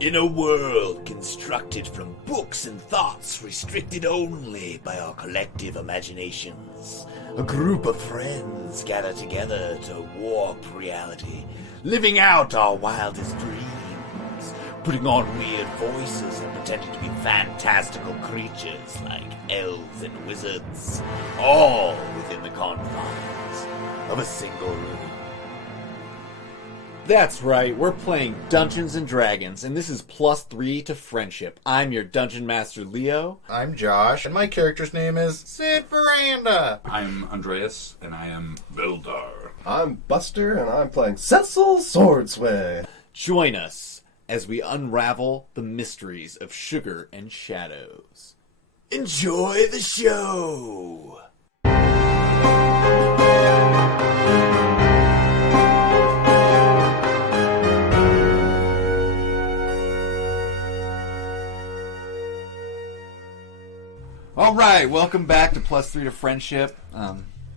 In a world constructed from books and thoughts restricted only by our collective imaginations, a group of friends gather together to warp reality, living out our wildest dreams, putting on weird voices and pretending to be fantastical creatures like elves and wizards, all within the confines of a single room. That's right, we're playing Dungeons & Dragons, and this is +3 to friendship. I'm your Dungeon Master, Leo. I'm Josh, and my character's name is Sid Veranda. I'm Andreas, and I am Vildar. I'm Buster, and I'm playing Cecil Swordsway. Join us as we unravel the mysteries of sugar and shadows. Enjoy the show! All right, welcome back to +3 to friendship.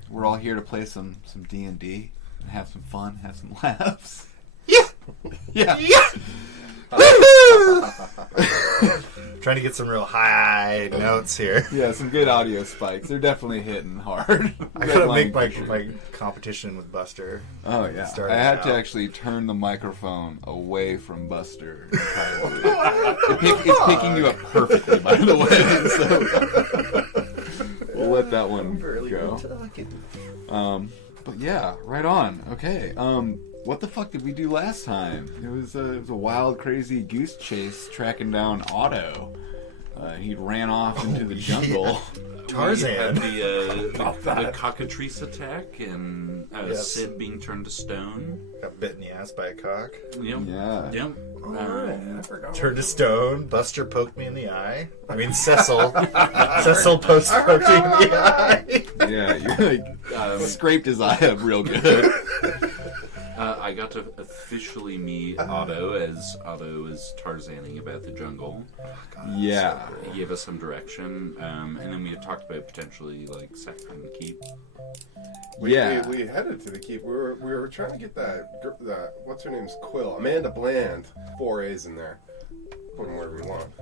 We're all here to play some D&D and have some fun, have some laughs. Yeah! Yeah. Yeah! Trying to get some real high notes here. Yeah, some good audio spikes. They're definitely hitting hard. I gotta make my competition with Buster. Oh, yeah. I had to actually turn the microphone away from Buster entirely. It's picking you up perfectly, by the way. So we'll let that one go. But yeah, right on. Okay. What the fuck did we do last time? It was a wild, crazy goose chase tracking down Otto. He ran off into the jungle. Tarzan. We had the cockatrice attack and Sid being turned to stone. Got bit in the ass by a cock. Yep. Yeah. Yep. I forgot. Turned to stone. Buster poked me in the eye. I mean, Cecil. Cecil poked me in the eye. Yeah, you scraped his eye up real good. I got to officially meet Otto as Otto is Tarzaning about the jungle. Yeah. So he gave us some direction, and then we had talked about potentially sacking the keep. We headed to the keep. We were trying to get that what's her name's Quill, Amanda Bland. 4 A's in there. Put them wherever you want.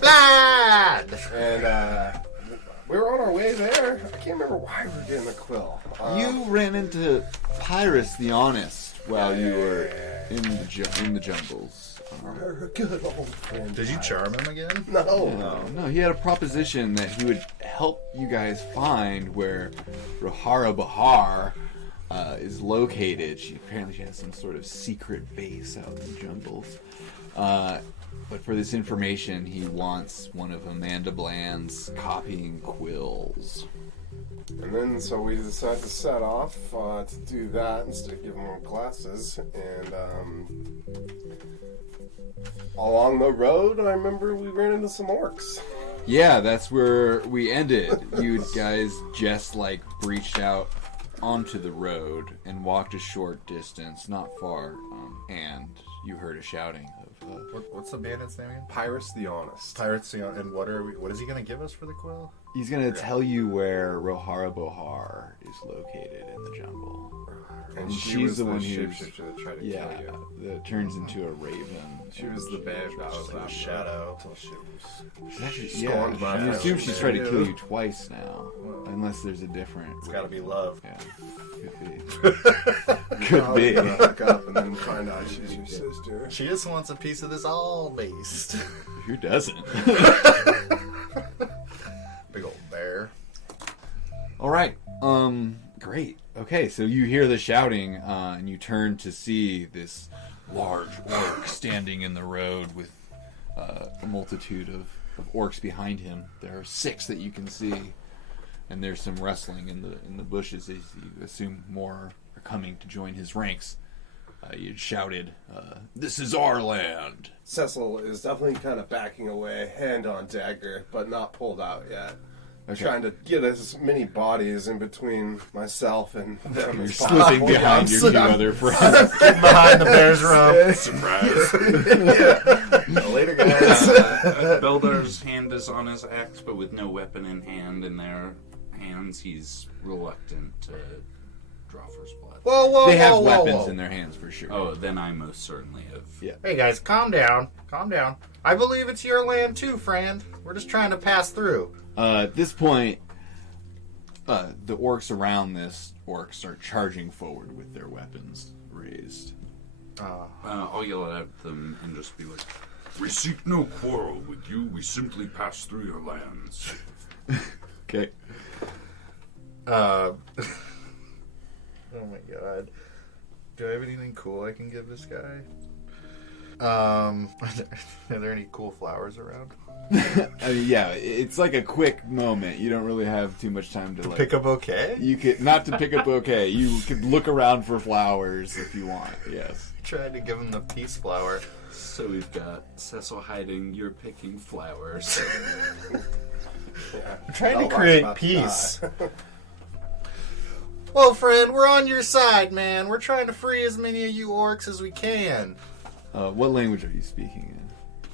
Blood! And we were on our way there. I can't remember why we were getting the Quill. You ran into Pyrus the Honest while you were in the jungles. Her good old friend. Did you charm him again? No, he had a proposition that he would help you guys find where Rohara Bahar is located. She has some sort of secret base out in the jungles. But for this information, he wants one of Amanda Bland's copying quills. And then, so we decided to set off to do that instead of giving them classes. And along the road, I remember we ran into some orcs. Yeah, that's where we ended. You guys just breached out onto the road and walked a short distance, not far, and you heard a shouting of What's the bandit's name again? Pyrus the Honest. Pirates. And what is he going to give us for the quill? He's going to tell you where Rohara Bahar is located in the jungle. And she's the one who shapeshifter that tried to kill you. that turns into a raven. She was the bad shadow. She assumes she's tried to kill you twice now, unless there's a different. It's got to be love. Yeah, could be. Hook up and then find out she's your sister. She just wants a piece of this all beast. Who doesn't? Big old bear. All right. Great. Okay, so you hear the shouting, and you turn to see this large orc standing in the road with a multitude of orcs behind him. There are 6 that you can see, and there's some rustling in the bushes as you assume more are coming to join his ranks. You shouted, "This is our land!" Cecil is definitely kind of backing away, hand on dagger, but not pulled out yet. Okay. Trying to get as many bodies in between myself and them You're as slipping possible. behind your 2 other friends. Get behind the bear's rump. Surprise. Later, guys. Beldar's hand is on his axe, but with no weapon in hand in their hands, he's reluctant to draw first blood. Whoa, They have whoa, weapons whoa. in their hands for sure. Oh, then I most certainly have. Yeah. Hey guys, calm down. Calm down. I believe it's your land too, friend. We're just trying to pass through. At this point, the orcs around this orc start charging forward with their weapons raised. I'll yell at them and just be like, "We seek no quarrel with you. We simply pass through your lands." Okay. Oh my god. Do I have anything cool I can give this guy? Are there any cool flowers around? I mean, yeah, it's like a quick moment. You don't really have too much time to like Pick a bouquet? You could not to pick a bouquet. You could look around for flowers if you want. Yes. Tried to give him the peace flower. So we've got Cecil hiding. You're picking flowers. I'm trying to Beldar's create about to peace. die. Well, friend, we're on your side, man. We're trying to free as many of you orcs as we can. What language are you speaking in?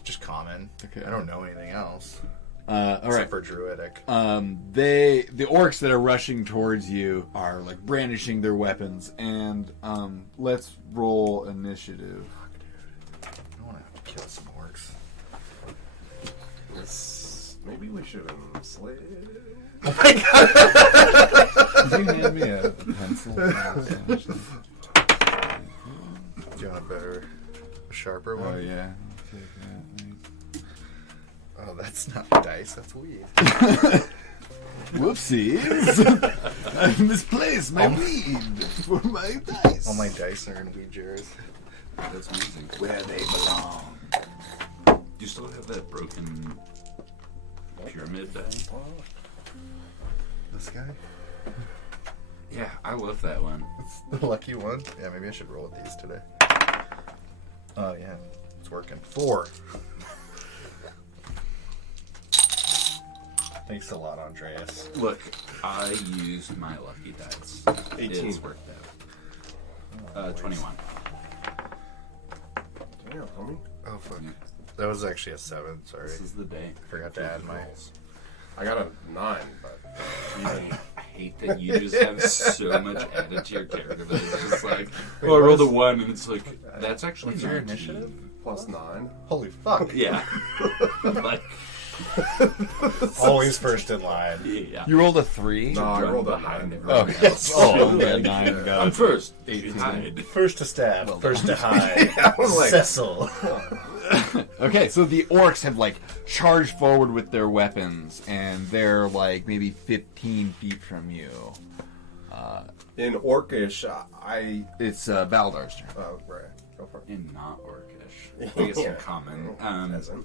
Just common. Okay. I don't know anything else. All Except right. for druidic. The orcs that are rushing towards you are like brandishing their weapons, and let's roll initiative. I want to have to kill some orcs. Maybe we should have slayed. Oh my god! Could you hand me a pencil? Do you want a sharper one? Oh yeah. Take that. Oh, that's not dice. That's weed. Whoopsies! I misplaced my weed for my dice. All my dice are in weed jars. That's amazing. Where they belong. Do you still have that broken pyramid die? This guy? Yeah, I love that one. It's the lucky one. Yeah, maybe I should roll with these today. Oh, yeah. It's working. 4. Thanks a lot, Andreas. Look, I used my lucky dice. 18. It's worked out. 21. Damn, homie. Oh, fuck. That was actually a 7. Sorry. This is the day. Forgot to add my... I got a 9, but I hate that you just have so much added to your character that it's just like, oh, I rolled a 1, and it's like, that's actually What's your 19. initiative? plus 9. Holy fuck. Yeah. Like, Always first in line. yeah. You rolled a 3? No, I Run rolled a behind 9. everyone Okay. else. Oh, man, 9 got I'm first. Hide. First to stab, first to hide. I was like- Cecil. Okay, so the orcs have like charged forward with their weapons, and they're like maybe 15 feet from you. In Orcish, It's Baldar's turn. oh, right. Go for it. And not orcish. I guess in common. Peasant.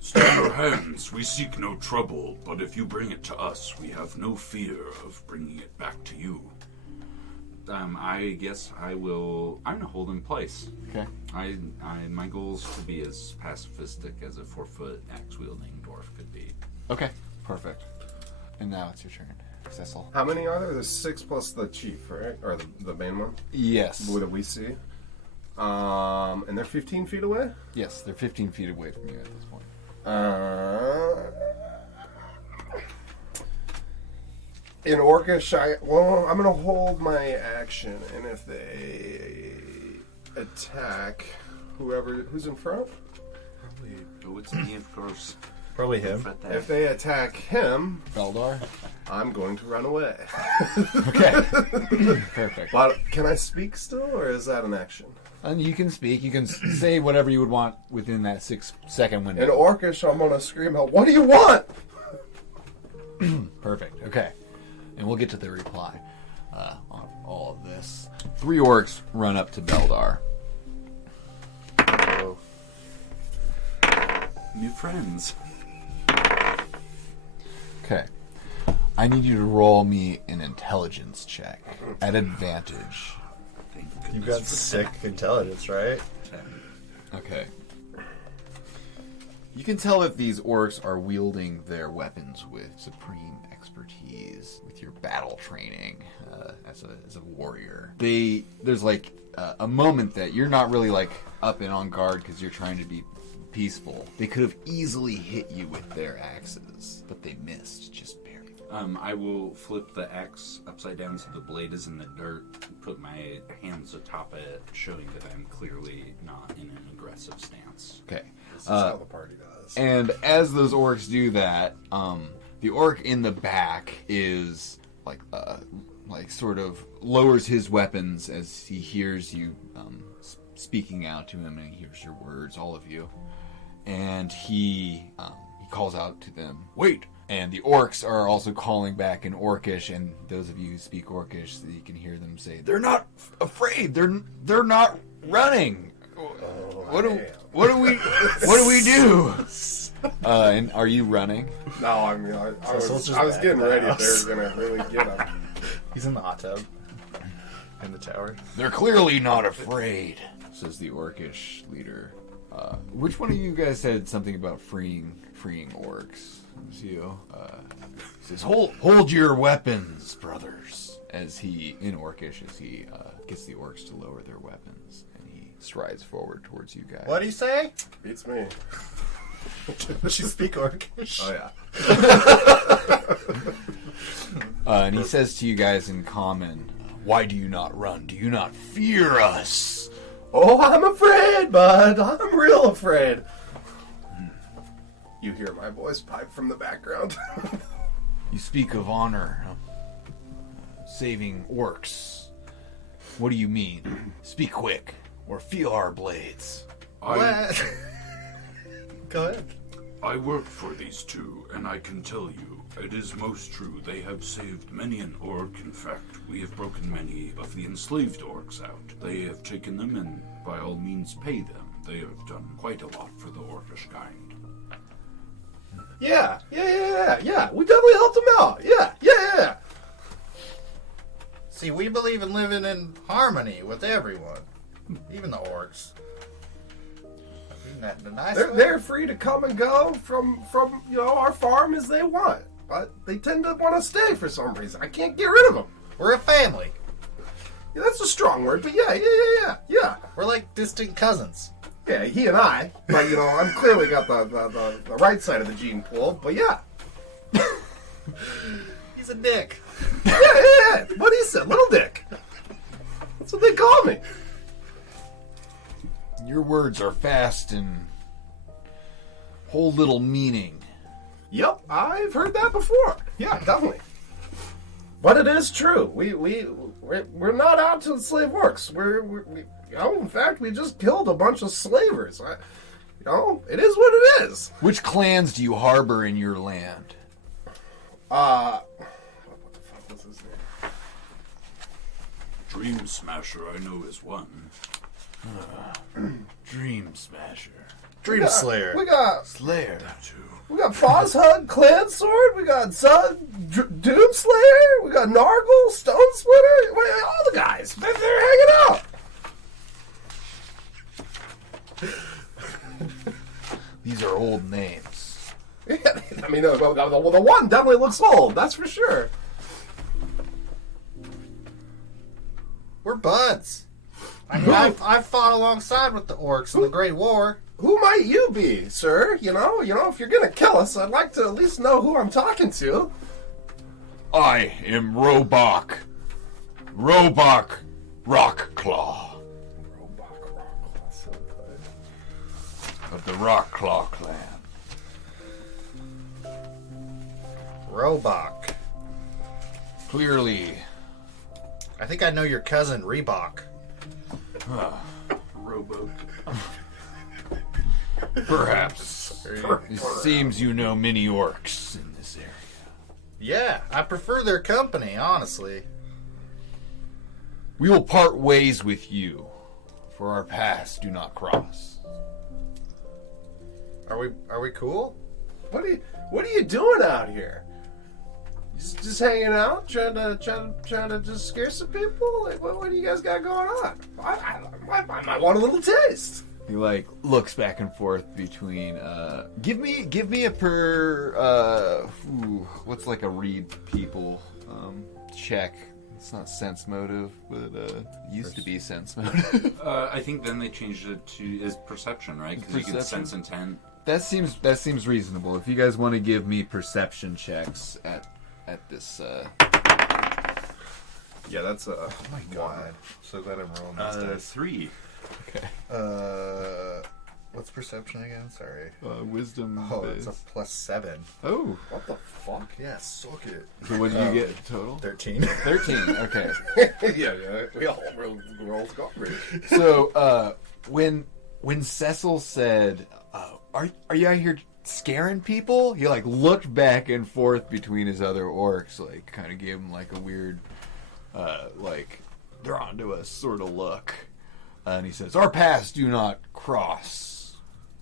Stand your hands. We seek no trouble, but if you bring it to us, we have no fear of bringing it back to you. I guess I will. I'm gonna hold in place. Okay. My goal is to be as pacifistic as a 4-foot axe-wielding dwarf could be. Okay. Perfect. And now it's your turn, Cecil. How many are there? There's 6 plus the chief, right? Or the main one? Yes. What do we see? And they're 15 feet away? Yes, they're 15 feet away from you at this point. In Orcish, I'm gonna hold my action, and if they attack who's in front, Oh, it's me, of course. Probably him. Fret that. if they attack him, Beldar? I'm going to run away. Okay. Perfect. But can I speak still, or is that an action? And you can speak. You can say whatever you would want within that 6-second window. In Orcish, I'm gonna scream out, "What do you want?" Perfect. Okay. And we'll get to the reply on all of this. 3 orcs run up to Beldar. Oh. New friends. Okay. I need you to roll me an intelligence check at advantage. Thank You goodness got for sick intelligence, right? 10. Okay. You can tell that these orcs are wielding their weapons with supreme expertise, with your battle training as a warrior. There's like a moment that you're not really like up and on guard because you're trying to be peaceful. They could have easily hit you with their axes, but they missed just barely. I will flip the axe upside down so the blade is in the dirt, put my hands atop it, showing that I'm clearly not in an aggressive stance. Okay. This is how the party does. And as those orcs do that, the orc in the back is like sort of lowers his weapons as he hears you speaking out to him, and he hears your words, all of you. And he calls out to them, "Wait!" And the orcs are also calling back in Orcish, and those of you who speak Orcish, you can hear them say, "They're not afraid. They're not running. What do we do?" And are you running? No, I mean, I was getting ready if they were going to really get him. He's in the hot tub. In the tower. They're clearly not afraid, says the Orcish leader. Which one of you guys said something about freeing orcs? It was you. He says, "Hold your weapons, brothers," as he, in Orcish, gets the orcs to lower their weapons, and he strides forward towards you guys. What do you say? Beats me. Does you speak Orcish? Oh, yeah. And he says to you guys in common, "Why do you not run? Do you not fear us?" Oh, I'm afraid, bud. I'm real afraid. You hear my voice pipe from the background. You speak of honor, saving orcs. What do you mean? Speak quick, or feel our blades. What? Go ahead. I work for these two, and I can tell you, it is most true. They have saved many an orc. In fact, we have broken many of the enslaved orcs out. They have taken them, and by all means pay them. They have done quite a lot for the orcish kind. Yeah. We definitely helped him out. Yeah. See, we believe in living in harmony with everyone, even the orcs. Isn't that the nice way? They're free to come and go from our farm as they want, but they tend to want to stay for some reason. I can't get rid of them. We're a family. Yeah, that's a strong word, but yeah. We're like distant cousins. Yeah, he and I, but I'm clearly got the right side of the gene pool, but yeah. He's a dick. Yeah. What he said, little dick. That's what they call me. Your words are fast and hold little meaning. Yep, I've heard that before. Yeah, definitely. But it is true. We're not out to enslave orcs. In fact, we just killed a bunch of slavers. It is what it is. Which clans do you harbor in your land? What the fuck was his name? Dream Smasher, I know, is one. Dream Smasher. Dream Slayer. We got Slayer. We got Foz Hug, Clan Sword. We got Doom Slayer. We got Nargle, Stone Splitter. All the guys. They're hanging out. These are old names. Yeah, I mean, the one definitely looks old. That's for sure. We're buds. I mean, I've fought alongside with the orcs in the Great War. Who might you be, sir? If you're gonna kill us, I'd like to at least know who I'm talking to. I am Robok. Robok Rockclaw. Of the Rockclaw clan. Robok. Clearly. I think I know your cousin, Reebok. Robo. Perhaps. It seems you know many orcs in this area. Yeah, I prefer their company, honestly. We will part ways with you, for our paths do not cross. Are we cool? What are you doing out here? Just hanging out, trying to just scare some people? Like, what do you guys got going on? I might want a little taste. He looks back and forth between give me a what's like a read people check. It's not sense motive, but used to be sense motive. I think then they changed it to is perception, right? Because you can sense intent. That seems reasonable. If you guys want to give me perception checks at at this. Yeah, that's Oh my god. So glad I'm rolling this dice. 3. Okay. What's perception again? Sorry. Wisdom. Oh, it's a +7. Oh. what the fuck? Yeah, suck it. So what did you get total? 13. 13. Okay. yeah, we all rolled garbage. So when Cecil said, "Are you out here scaring people?" He like looked back and forth between his other orcs, like kind of gave him like a weird, like they're onto us sort of look, and he says, "Our paths do not cross.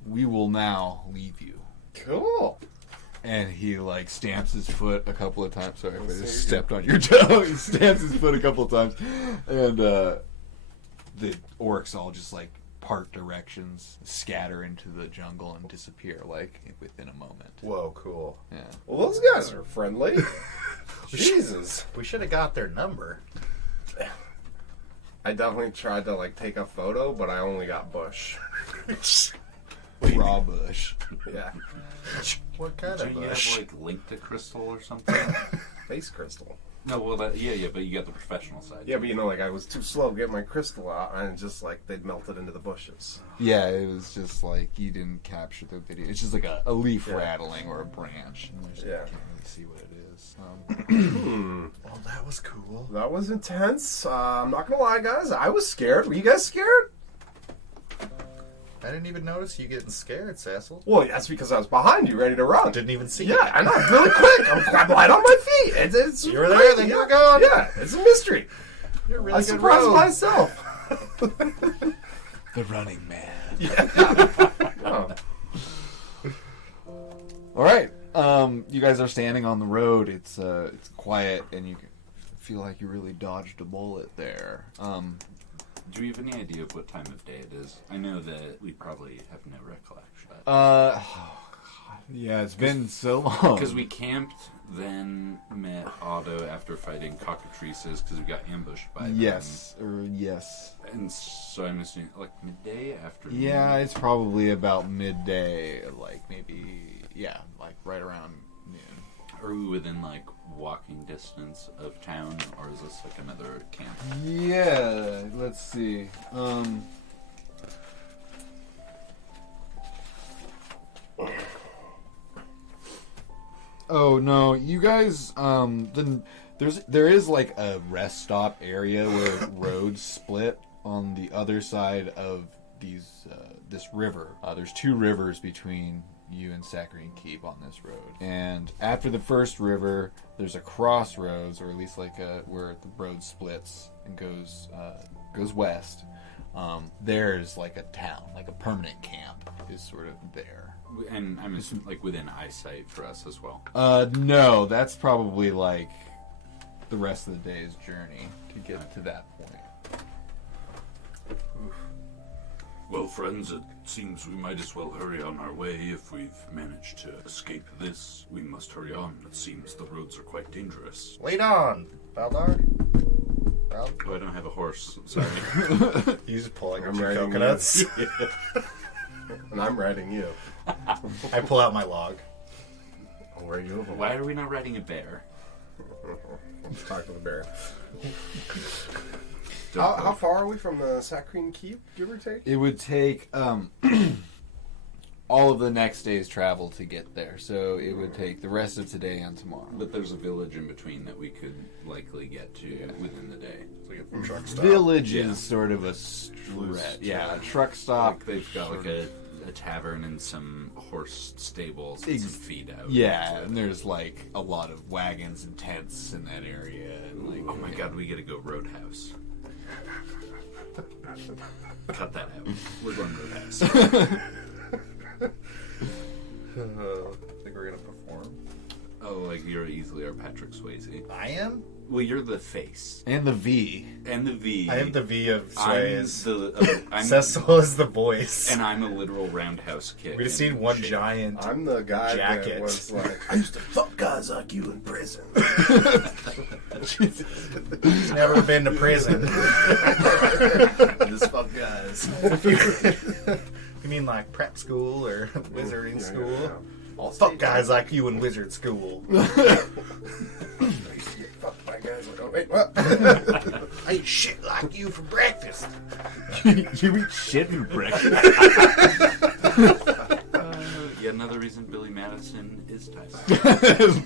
We will now leave you." Cool. And he like stamps his foot a couple of times. Sorry if I just stepped on your toe. He stamps his foot a couple of times, and the orcs all just like part directions, scatter into the jungle, and disappear like within a moment. Whoa, cool. Yeah. Well, those guys are friendly. Jesus. We should have got their number. I definitely tried to like take a photo, but I only got bush. Raw bush. Yeah. What kind Don't of you have bush? like Link to Crystal or something? Face crystal. No, well, yeah, but you got the professional side. Yeah, but you know, like I was too slow to get my crystal out, and just like they'd melted into the bushes. Yeah, it was just like you didn't capture the video. It's just like a leaf Yeah. rattling or a branch. And there's, Yeah. You can't really see what it is. Oh, that was cool. That was intense. I'm not gonna lie, guys. I was scared. Were you guys scared? I didn't even notice you getting scared, Cecil. Well, that's because I was behind you, ready to run. Didn't even see Yeah, I know. Really quick. I'm light on my feet. It's You were there, crazy. then you were gone. Yeah, it's a mystery. You're a really I good surprised rogue. myself. The running man. Oh. All right. You guys are standing on the road. It's quiet, and you feel like you really dodged a bullet there. Do we have any idea of what time of day it is? I know that we probably have no recollection. Yeah, it's been so long. Because we camped, then met Otto after fighting cockatrices because we got ambushed by them. Yes. And so I'm assuming, like, midday after. Yeah, it's probably about midday, like maybe, like right around noon. Are we within, like, walking distance of town, or is this, like, another camp? Yeah, let's see. Oh no, you guys. Then there is like a rest stop area where roads split on the other side of this river. There's 2 rivers between you and Saccharine Keep on this road, and after the first river, there's a crossroads, or at least like where the road splits and goes west. There's like a town, like a permanent camp, is sort of there. And I'm assuming, like, within eyesight for us as well. No, that's probably like the rest of the day's journey to get to that point. Well, friends, it seems we might as well hurry on our way. If we've managed to escape this, we must hurry on. It seems the roads are quite dangerous. Wait on, Baldar. Oh, I don't have a horse. Sorry. You just pull out your I'm 2 riding coconuts. And I'm riding you. I pull out my log. Where are you? Why are we not riding a bear? Talk to the bear. Don't How far are we from the Saccharine Keep, give or take? It would take all of the next day's travel to get there, so it would take the rest of today and tomorrow. But there's a village in between that we could likely get to within the day. Like a truck stop. Village Yeah. is sort of a stretch. Yeah, a truck stop. Like they've got like a tavern and some horse stables and some feed out. Yeah, and there's like a lot of wagons and tents in that area. And like, Oh my god, we gotta go Roadhouse. Cut that out. We're going Roadhouse. I think we're gonna perform. Oh, like you're easily our Patrick Swayze. I am? Well, you're the face. And the V. And the V. I am the V of I'm Sways. I'm Cecil is the voice. and I'm a literal roundhouse kick. We just need one Shit. giant. I'm the guy Jacket. that was like, I used to fuck guys like you in prison. He's never been to prison. Just fuck guys. You mean like prep school or wizarding school? Fuck guys like you in wizard school. Fuck my guys. Wait, what? I eat shit like you for breakfast. You eat shit for breakfast. Yet another reason Billy Madison is Tyson.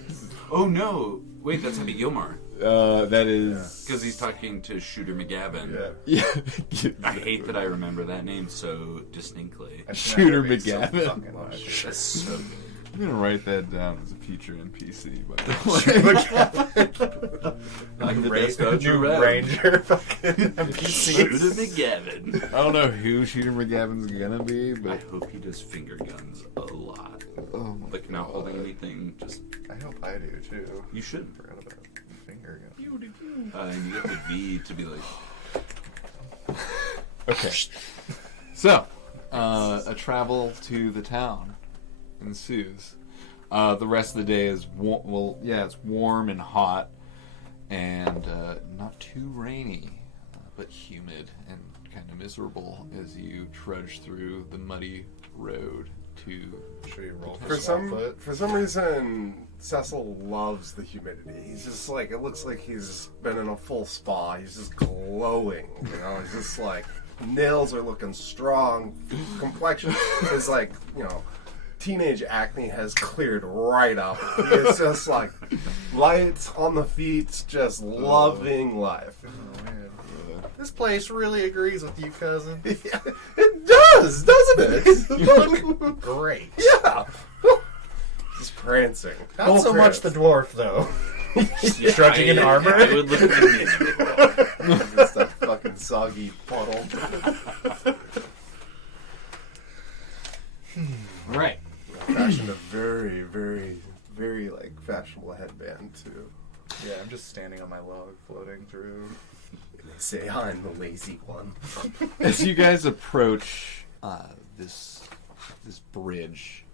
Oh no! Wait, that's Happy Gilmore. That is Because he's talking to Shooter McGavin. Yeah. yeah. I hate that I remember that name so distinctly. Shooter That makes so McGavin. fucking much. That's so good. I'm gonna write that down as a future NPC. By the Like the Ra- best Dodger New Red. Ranger fucking NPC. Shooter McGavin. I don't know who Shooter McGavin's gonna be, I but hope he does finger guns a lot. oh my Like not holding anything, just I hope I do too. you should. Forgot about finger gun. And you get the V to be like, Okay. So, a travel to the town ensues. The rest of the day is it's warm and hot, and not too rainy, but humid and kind of miserable as you trudge through the muddy road to. Should we roll For Swamp some reason, Cecil loves the humidity. He's just like, it looks like he's been in a full spa. He's just glowing, you know. He's just like, nails are looking strong. Complexion is like, you know, teenage acne has cleared right up. It's just like lights on the feet, just loving life. Oh, man. This place really agrees with you, cousin. Yeah, it does, doesn't it? You look great. Yeah. Just prancing. Not so much the dwarf, though. you're trudging in armor? I would look miserable. It's that fucking soggy puddle. Right. Fashioned a very, very, very like fashionable headband too. Yeah, I'm just standing on my log, floating through. They say I'm the lazy one. As you guys approach this bridge,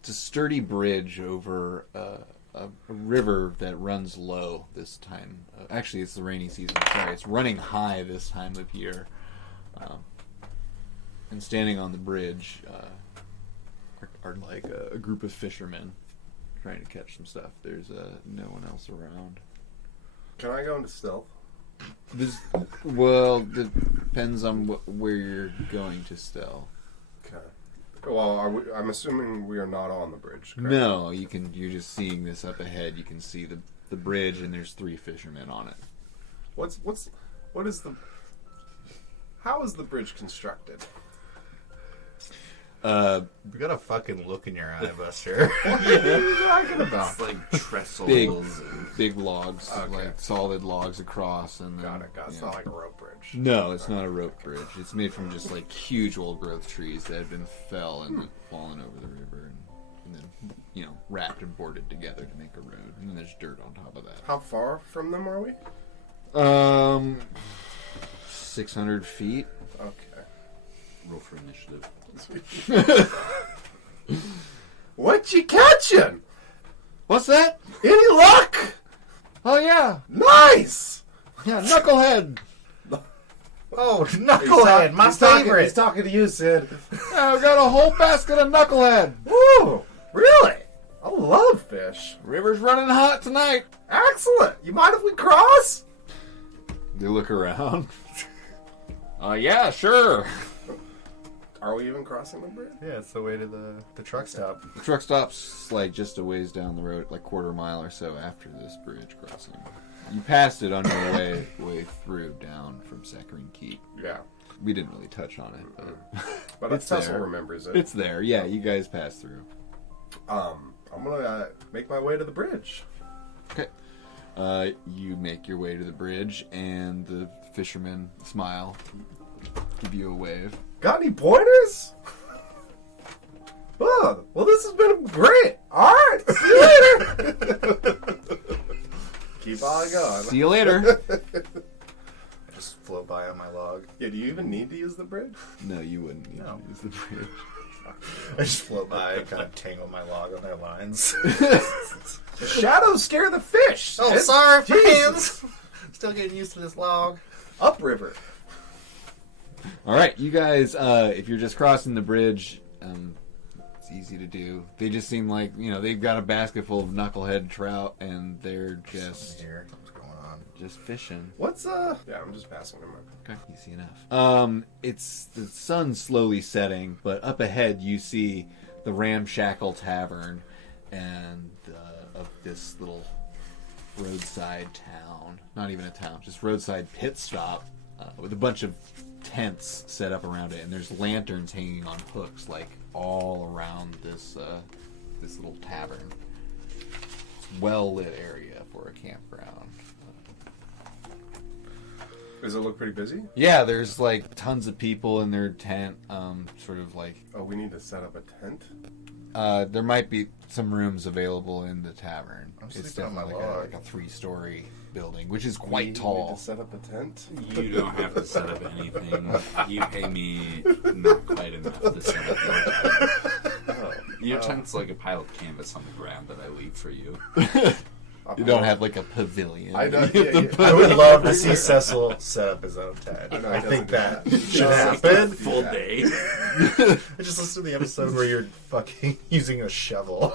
it's a sturdy bridge over a river that runs low this time. Actually, it's the rainy season. Sorry, it's running high this time of year. And standing on the bridge are like a group of fishermen trying to catch some stuff. There's no one else around. Can I go into stealth? Depends on where you're going to stealth. Okay. Well, I'm assuming we are not on the bridge. Correct? No, you're just seeing this up ahead. You can see the bridge, and there's 3 fishermen on it. How is the bridge constructed? We got a fucking look in your eye, Buster. What are you talking about? It's like trestles. Big logs, Okay. like solid logs across, and then, Got it. It's yeah. not like a rope bridge. No, it's not a rope bridge. It's made from just like huge old growth trees that had been fell and fallen over the river, and then wrapped and boarded together to make a road. And then there's dirt on top of that. How far from them are we? 600 feet. Okay. Roll for initiative. What you catching? What's that? Any luck? Oh yeah, Nice. yeah, knucklehead. Oh, Knucklehead, my favorite. He's talking to you, Sid. Yeah, I've got a whole basket of knucklehead. Woo! Really? I love fish. River's running hot tonight. Excellent. You mind if we cross? They look around. Yeah, sure. Are we even crossing the bridge? Yeah, it's the way to the truck stop. The truck stops like just a ways down the road, like quarter mile or so after this bridge crossing. You passed it on your way through down from Saccharine Keep. Yeah. We didn't really touch on it, but But Cecil there. remembers it. It's there. Yeah, you guys passed through. I'm gonna make my way to the bridge. Okay. You make your way to the bridge, and the fishermen smile, give you a wave. Got any pointers? Oh, well, this has been great. All right, see you later. Keep on going. See you later. I just float by on my log. Yeah, do you even need to use the bridge? No, you wouldn't need No. to use the bridge. I just float by and kind of tangle my log on their lines. Shadows scare the fish. Oh, Sid. sorry, Jesus. friends. Still getting used to this log. Upriver. All right, you guys. If you're just crossing the bridge, easy to do. They just seem like, they've got a basket full of knucklehead trout, and they're just Here, what's going on? just fishing. What's yeah, I'm just passing him up. Okay, easy enough. It's the sun's slowly setting, but up ahead you see the ramshackle tavern and of this little roadside town. Not even a town, just roadside pit stop with a bunch of tents set up around it, and there's lanterns hanging on hooks like all around this little tavern. It's well lit area for a campground. Does it look pretty busy? Yeah, there's like tons of people in their tent, sort of like. Oh, we need to set up a tent? There might be some rooms available in the tavern. I'm It's sleeping on my definitely log. like a 3-story building, which is We quite need tall. to set up a tent? You don't have to set up anything. You pay me not quite enough to set up your tent. Your tent's like a pile of canvas on the ground that I leave for you. You don't have like a pavilion. I don't. I would love to see Cecil set up his own tent. I think that should happen. Full day. I just listened to the episode where you're fucking using a shovel.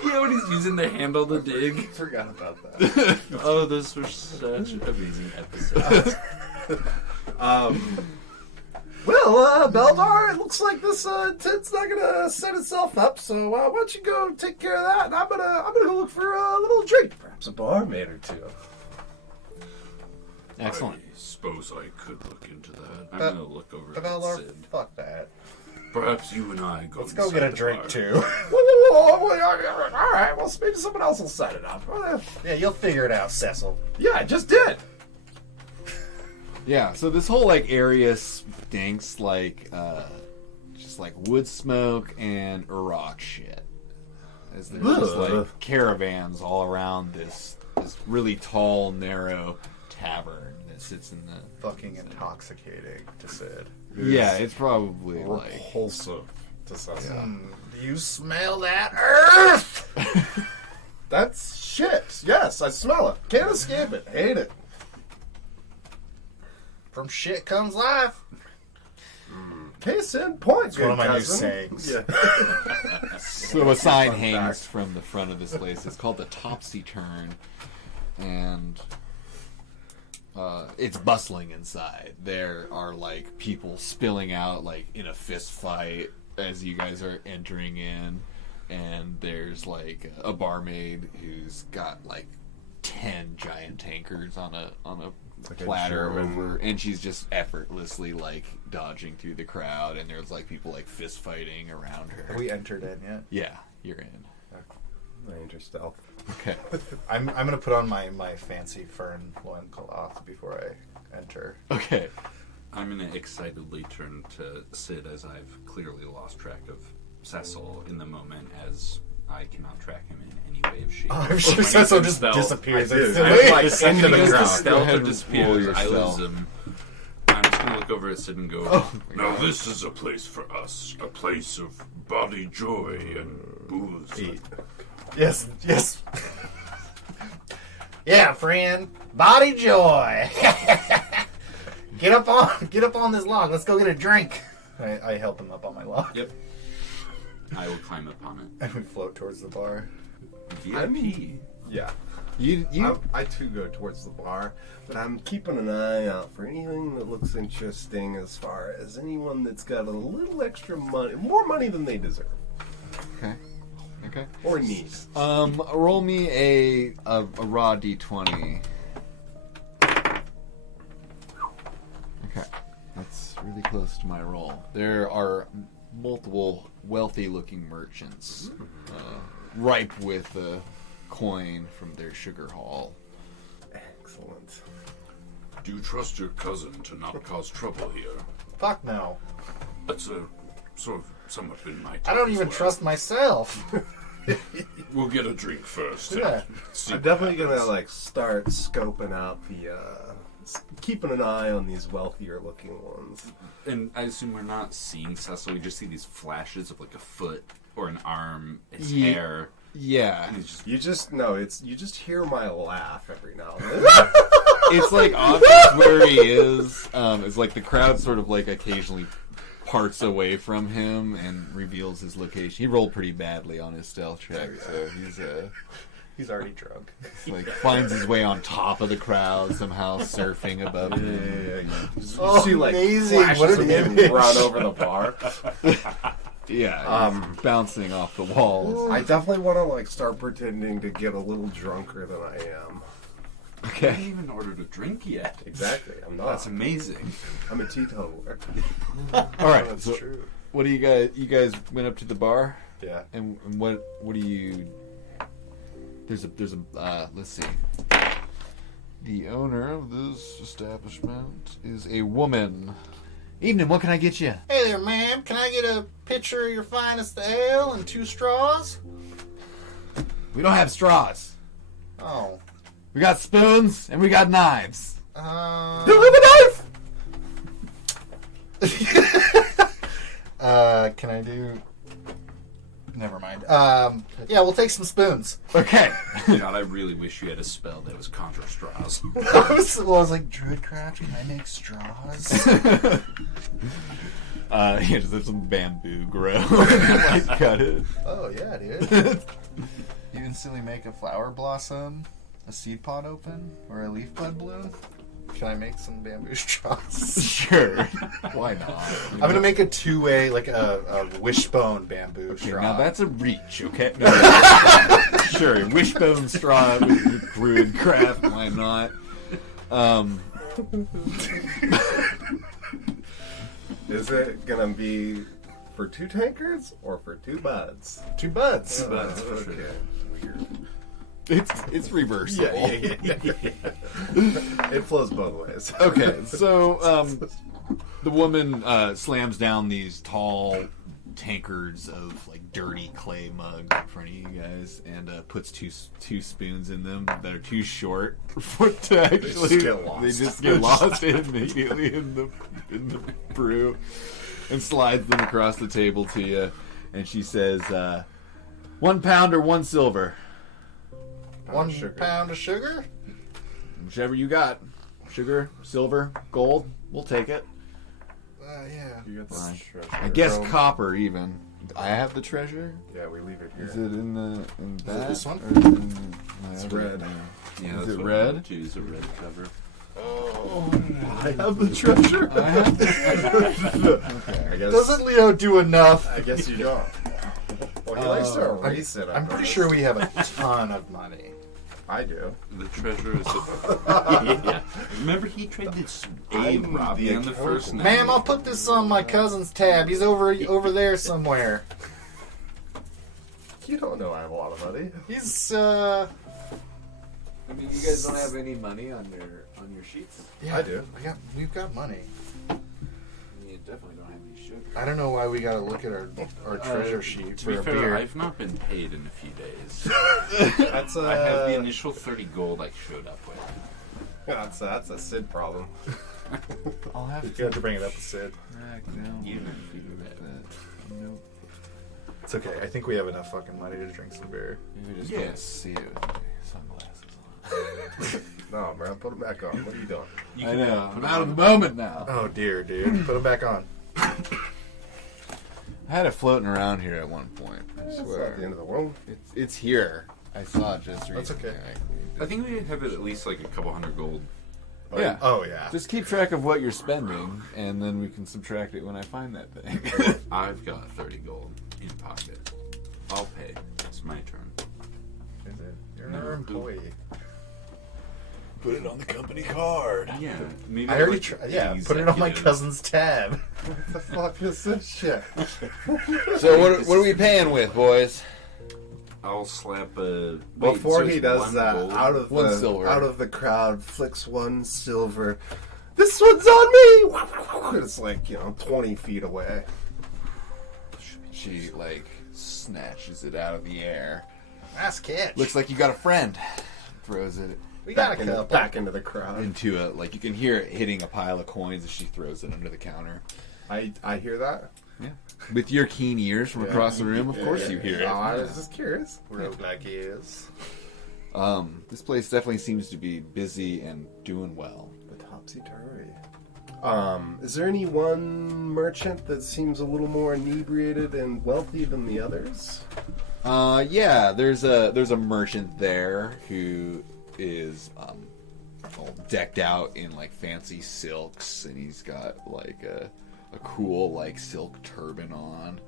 You know when he's using the handle to dig? Forgot about that. Oh, those were such amazing episodes. Well, Beldar, it looks like this tent's not gonna set itself up. So why don't you go take care of that? And I'm gonna go look for a little drink, perhaps a barmaid or two. Excellent. I suppose I could look into that. I'm gonna look over at Beldar, Sid. fuck that. Perhaps you and I go. Let's go get a inside the drink bar. too. All right. Well, maybe someone else will set it up. Yeah, you'll figure it out, Cecil. Yeah, I just did. Yeah, so this whole like area stinks like just like wood smoke and rock shit. As there's just like caravans all around this really tall, narrow tavern that sits in the. Fucking intoxicating to Sid. Yeah, it's probably like. Repulsive to Cecil. Do you smell that earth? That's shit. Yes, I smell it. Can't escape it. Hate it. From shit comes life. Case in point, It's one of my new cousin. sayings. Yeah. So a sign Fun hangs fact. from the front of this place. It's called the Topsy Turn, and it's bustling inside. There are like people spilling out like in a fist fight as you guys are entering in, and there's like a barmaid who's got like 10 giant tankards on a Like a platter German- over, and she's just effortlessly like dodging through the crowd, and there's like people like fist fighting around her. Have we entered in yet? Yeah, you're in. Ranger stealth. Okay. I'm gonna put on my fancy fern loincloth before I enter. Okay. I'm gonna excitedly turn to Sid as I've clearly lost track of Cecil in the moment, as I cannot track him in any way of shape. I'm sure When he's Cecil in just stealth, disappears. I do. instantly. I'm like, Into into the the ground. stealth Go ahead or and disappears. roll I yourself. lose him. I'm just gonna look over at Sid and go, Oh, now this is a place for us. A place of body joy and booze. Eat. Yes, yes. Yeah, friend. Body joy. Get up on this log. Let's go get a drink. I help him up on my log. Yep. I will climb up on it. And we float towards the bar. VIP. Yeah. You I too go towards the bar, but I'm keeping an eye out for anything that looks interesting as far as anyone that's got a little extra money, more money than they deserve okay? Okay. or need. Roll me a raw d20. Okay, that's really close to my roll. There are multiple wealthy-looking merchants, ripe with coin from their sugar haul. Excellent. Do you trust your cousin to not cause trouble here? Fuck no. That's a sort of somewhat been my. I don't take as even well. trust myself. We'll get a drink first. Yeah. See I'm what definitely happens. gonna like start scoping out the, keeping an eye on these wealthier looking ones. And I assume we're not seeing Cecil. We just see these flashes of like a foot or an arm, his Ye- hair. Yeah, And he's just You just hear my laugh every now and then. it's like obvious where he is. It's like the crowd sort of like occasionally parts away from him and reveals his location. He rolled pretty badly on his stealth check, so He's already drunk. like finds his way on top of the crowd somehow, surfing above him. You see, like, amazing. flashes What an of him image. run over the bar. Yeah, he's bouncing off the walls. I definitely want to, like, start pretending to get a little drunker than I am. I Okay. haven't even ordered a drink yet. Exactly. I'm not. That's amazing. I'm a teetotaler. All right. That's So true. what do you guys? You guys went up to the bar, Yeah. and what do you? There's a. Let's see. The owner of this establishment is a woman. Evening. What can I get you? Hey there, ma'am. Can I get a pitcher of your finest ale and 2 straws? We don't have straws. Oh. We got spoons and we got knives. You have a knife? Can I do... Never mind. Yeah, we'll take some spoons. Okay. God, I really wish you had a spell that was conjure straws. I was like, Druidcraft, can I make straws? Yeah, just let some bamboo grow. Like, cut it. Oh, yeah, dude. You instantly make a flower blossom, a seed pod open, or a leaf bud bloom. Can I make some bamboo straws? Sure. Why not? I'm gonna make a 2-way, like a wishbone bamboo Okay, straw. now that's a reach, okay? No. Sure, wishbone straw with Druidcraft, why not? Is it gonna be for 2 tankards or for 2 buds? 2 buds. Okay. Weird. It's reversible. It flows both ways. Okay, so the woman slams down these tall tankards of like dirty clay mug in front of you guys and puts two spoons in them that are too short for to actually. get lost. They just get lost immediately in the brew, and slides them across the table to you. And she says, 1 pound or 1 silver, 1 sugar. pound of sugar? whichever you got. Sugar, silver, gold, we'll take it. Yeah. You got Fine. the treasure. I guess copper even. I have the treasure. Yeah, we leave it here. Is it in that? this one? Or is it in my It's other- red. Yeah, Is that's it what red? I'm gonna choose a red cover. I have the treasure. I have the I guess. Doesn't Leo do enough? I guess you don't. Well, he likes to erase it. I'm pretty sure we have a ton of money. I do. The treasure is. Remember, he traded I'm Robbie the on the accountant. first night. Ma'am, I'll put this on my cousin's tab. He's over there somewhere. You don't know I have a lot of money. He's I mean, you guys don't have any money on your sheets. yeah, I do. We've got money. You definitely don't have any sugar. I don't know why we gotta look at our treasure sheet To for be a fair, beer. I've not been paid in a few days. That's I have the initial 30 gold I showed up with. That's a Sid problem. I'll have You have to bring it up to Sid. track down. You didn't figure that. Nope. It's okay. I think we have enough fucking money to drink some beer. You just Yeah. can't see it with my sunglasses on. No, man, put it back on. What are you doing? You I can, know. put I'm it out on of the moment now. Oh dear, dude. Put them back on. I had it floating around here at one point. I It's not swear. the end of the world. It's here. I saw it just recently. That's okay. I think we have at least like a couple hundred gold. Yeah. Oh yeah. Just keep track of what you're spending, and then we can subtract it when I find that thing. I've got 30 gold in pocket. I'll pay. It's my turn. Is it? You're No. our employee. Put it on the company card. Yeah, maybe I already like tried. the Yeah, put it on my executive. cousin's tab. What the fuck is this shit? So what are we paying with, boys? I'll slap a. Before so he it's does 1 that, gold? One silver. out of the crowd flicks 1 silver. This one's on me. It's like 20 feet away. She like snatches it out of the air. Nice catch. Looks like you got a friend. Throws it we got a couple. Back into the crowd. into a you can hear it hitting a pile of coins as she throws it under the counter. I hear that. Yeah. With your keen ears from across the room, of course you hear Oh, it. I was just curious. Roguelike is. This place definitely seems to be busy and doing well. The topsy-turvy. Is there any one merchant that seems a little more inebriated and wealthy than the others? Yeah, there's a merchant there who is all decked out in like fancy silks, and he's got like a cool like silk turban on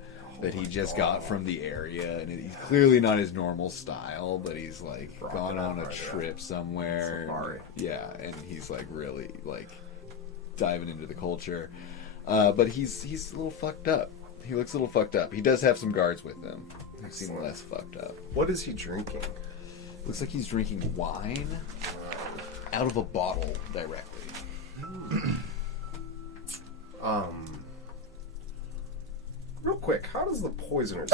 that he just got from the area, and he's clearly not his normal style, but he's like gone on a trip somewhere. Safari. Yeah, and he's like really like diving into the culture. But he's a little fucked up. He looks a little fucked up. He does have some guards with him. He seem less fucked up. What is he drinking? Looks like he's drinking wine out of a bottle directly. Real quick, how does the poisoners?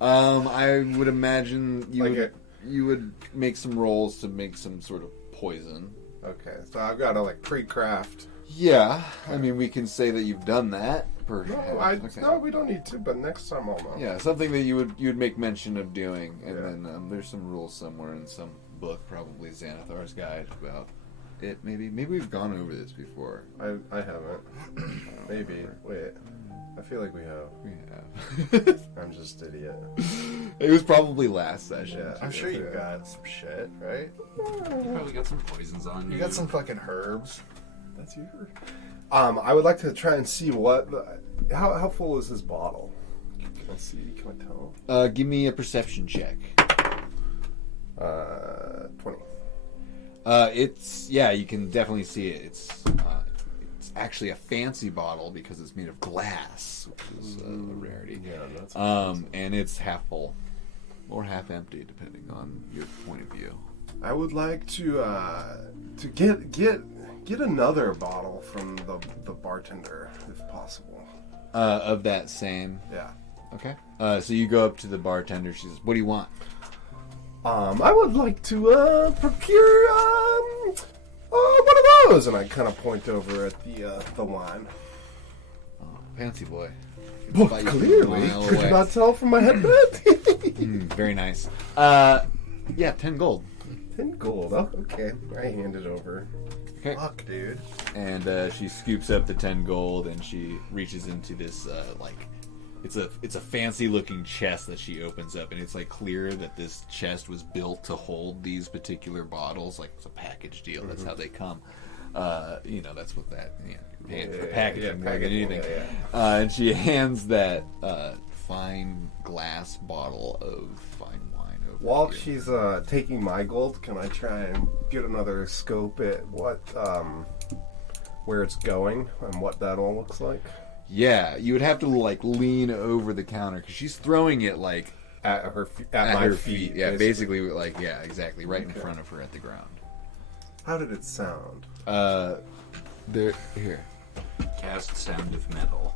I would imagine you would make some rolls to make some sort of poison. Okay, so I've got to like pre-craft. Yeah, I mean we can say that you've done that. No, we don't need to. But next time I'll know. Yeah, something that you would make mention of doing, and then there's some rules somewhere in some book, probably Xanathar's Guide, about it. Maybe we've gone over this before. I haven't. Maybe. Wait. I feel like we have. We have. I'm just an idiot. It was probably last session. Yeah, I'm sure you got some shit, right? You probably got some poisons on you. You got some fucking herbs. That's you. I would like to try and see how full is this bottle? Can I see? Can I tell? Give me a perception check. 20. You can definitely see it. It's actually a fancy bottle because it's made of glass, which is a rarity. Yeah, that's and it's half full or half empty, depending on your point of view. I would like to get another bottle from the bartender, if possible. Of that same. Yeah. Okay. So you go up to the bartender. She says, "What do you want?" I would like to procure one of those, and I kind of point over at the wine. Oh, fancy boy. Well, Thought you were a clearly, mile could you away. not tell from my headband? Very nice. Yeah, 10 gold. 10 gold. Oh, okay. I hand it over. Okay. Fuck, dude. And she scoops up the 10 gold, and she reaches into this it's a fancy looking chest that she opens up, and it's like clear that this chest was built to hold these particular bottles. Like it's a package deal. That's how they come. That's what that paying for packaging more than anything. And she hands that fine glass bottle of fine wine over. While to you. she's taking my gold, can I try and get another scope at where it's going and what that all looks like? Yeah, you would have to like lean over the counter because she's throwing it like At her feet. Yeah, basically like exactly right in front of her at the ground. How did it sound? There here. Cast sound of metal.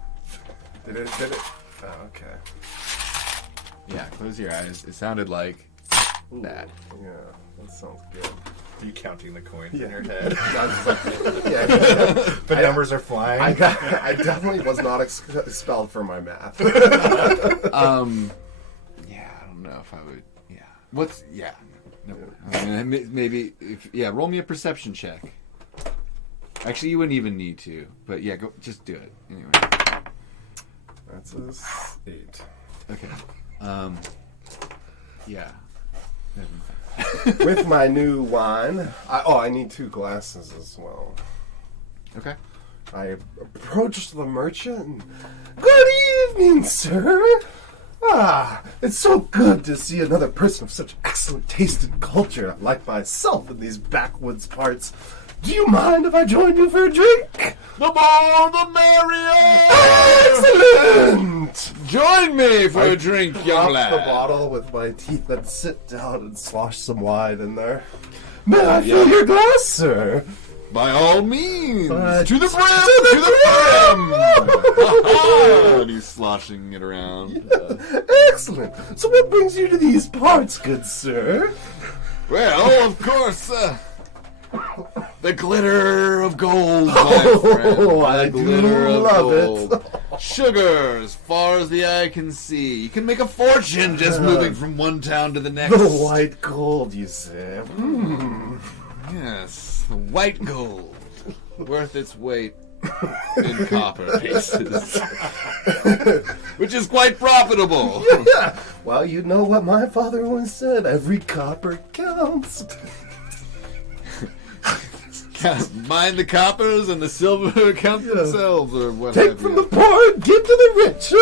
Did it? Oh, okay. Yeah, close your eyes. It sounded like that. Yeah, that sounds good. Are you counting the coins Yeah. in your head? Yeah, The numbers are flying. I definitely was not expelled for my math. Yeah, I don't know if I would. Yeah. No. I mean, maybe roll me a perception check. Actually, you wouldn't even need to, but yeah, go. Just do it anyway. That's a 8. Okay. Yeah. With my new wine, I need 2 glasses as well. Okay. I approached the merchant. Good evening, sir. It's so good to see another person of such excellent taste and culture like myself in these backwoods parts. Do you mind if I join you for a drink? The more the merrier! Excellent! Join me for a drink, young Pop lad. the bottle with my teeth and sit down and slosh some wine in there. May I fill your glass, sir? By all means, But- to the brim, to the brim. And he's sloshing it around. Excellent. So what brings you to these parts, good sir? Well, of course, the glitter of gold, my friend. I The do glitter of love it. gold. Sugar as far as the eye can see. You can make a fortune just moving from one town to the next. The white gold, you say? Yeah, Yes, white gold, worth its weight in copper pieces, which is quite profitable. Yeah. Well, you know what my father once said: every copper counts. Mine the coppers and the silver count themselves, or what Take have from you. the poor and give to the rich.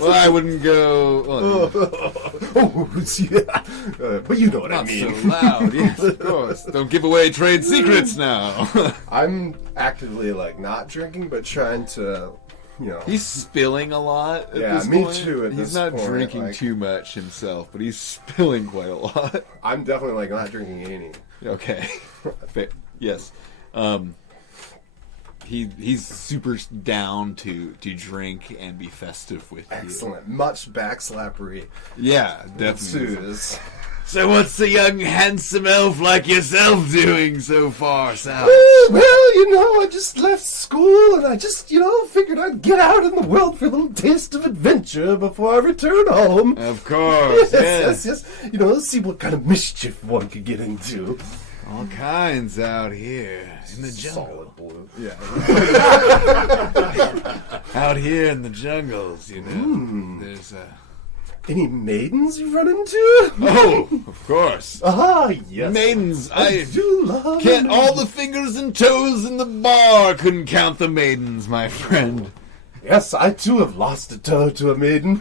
Well, I wouldn't go. Well, yeah. But you know what I not mean. so loud. Yes, of course. Don't give away trade secrets now. I'm actively like not drinking, but trying to, you know. He's spilling a lot. At Yeah, this me point. too at He's this not point, drinking like- too much himself, but he's spilling quite a lot. I'm definitely like not drinking any. Okay. Yes. He's super down to drink and be festive with you. Excellent. Much backslappery Yeah, definitely. ensues. So what's a young handsome elf like yourself doing so far south? Well, you know, I just left school and I just, you know, figured I'd get out in the world for a little taste of adventure before I return home. Of course, Yes. You know, see what kind of mischief one could get into. All kinds out here in the jungle. Solid blue. Yeah. Out here in the jungles, you know, there's Any maidens you run into? Oh, of course. Ah, yes. Maidens, I do love can't. All maidens. the fingers and toes in the bar couldn't count the maidens, my friend. Yes, I too have lost a toe to a maiden.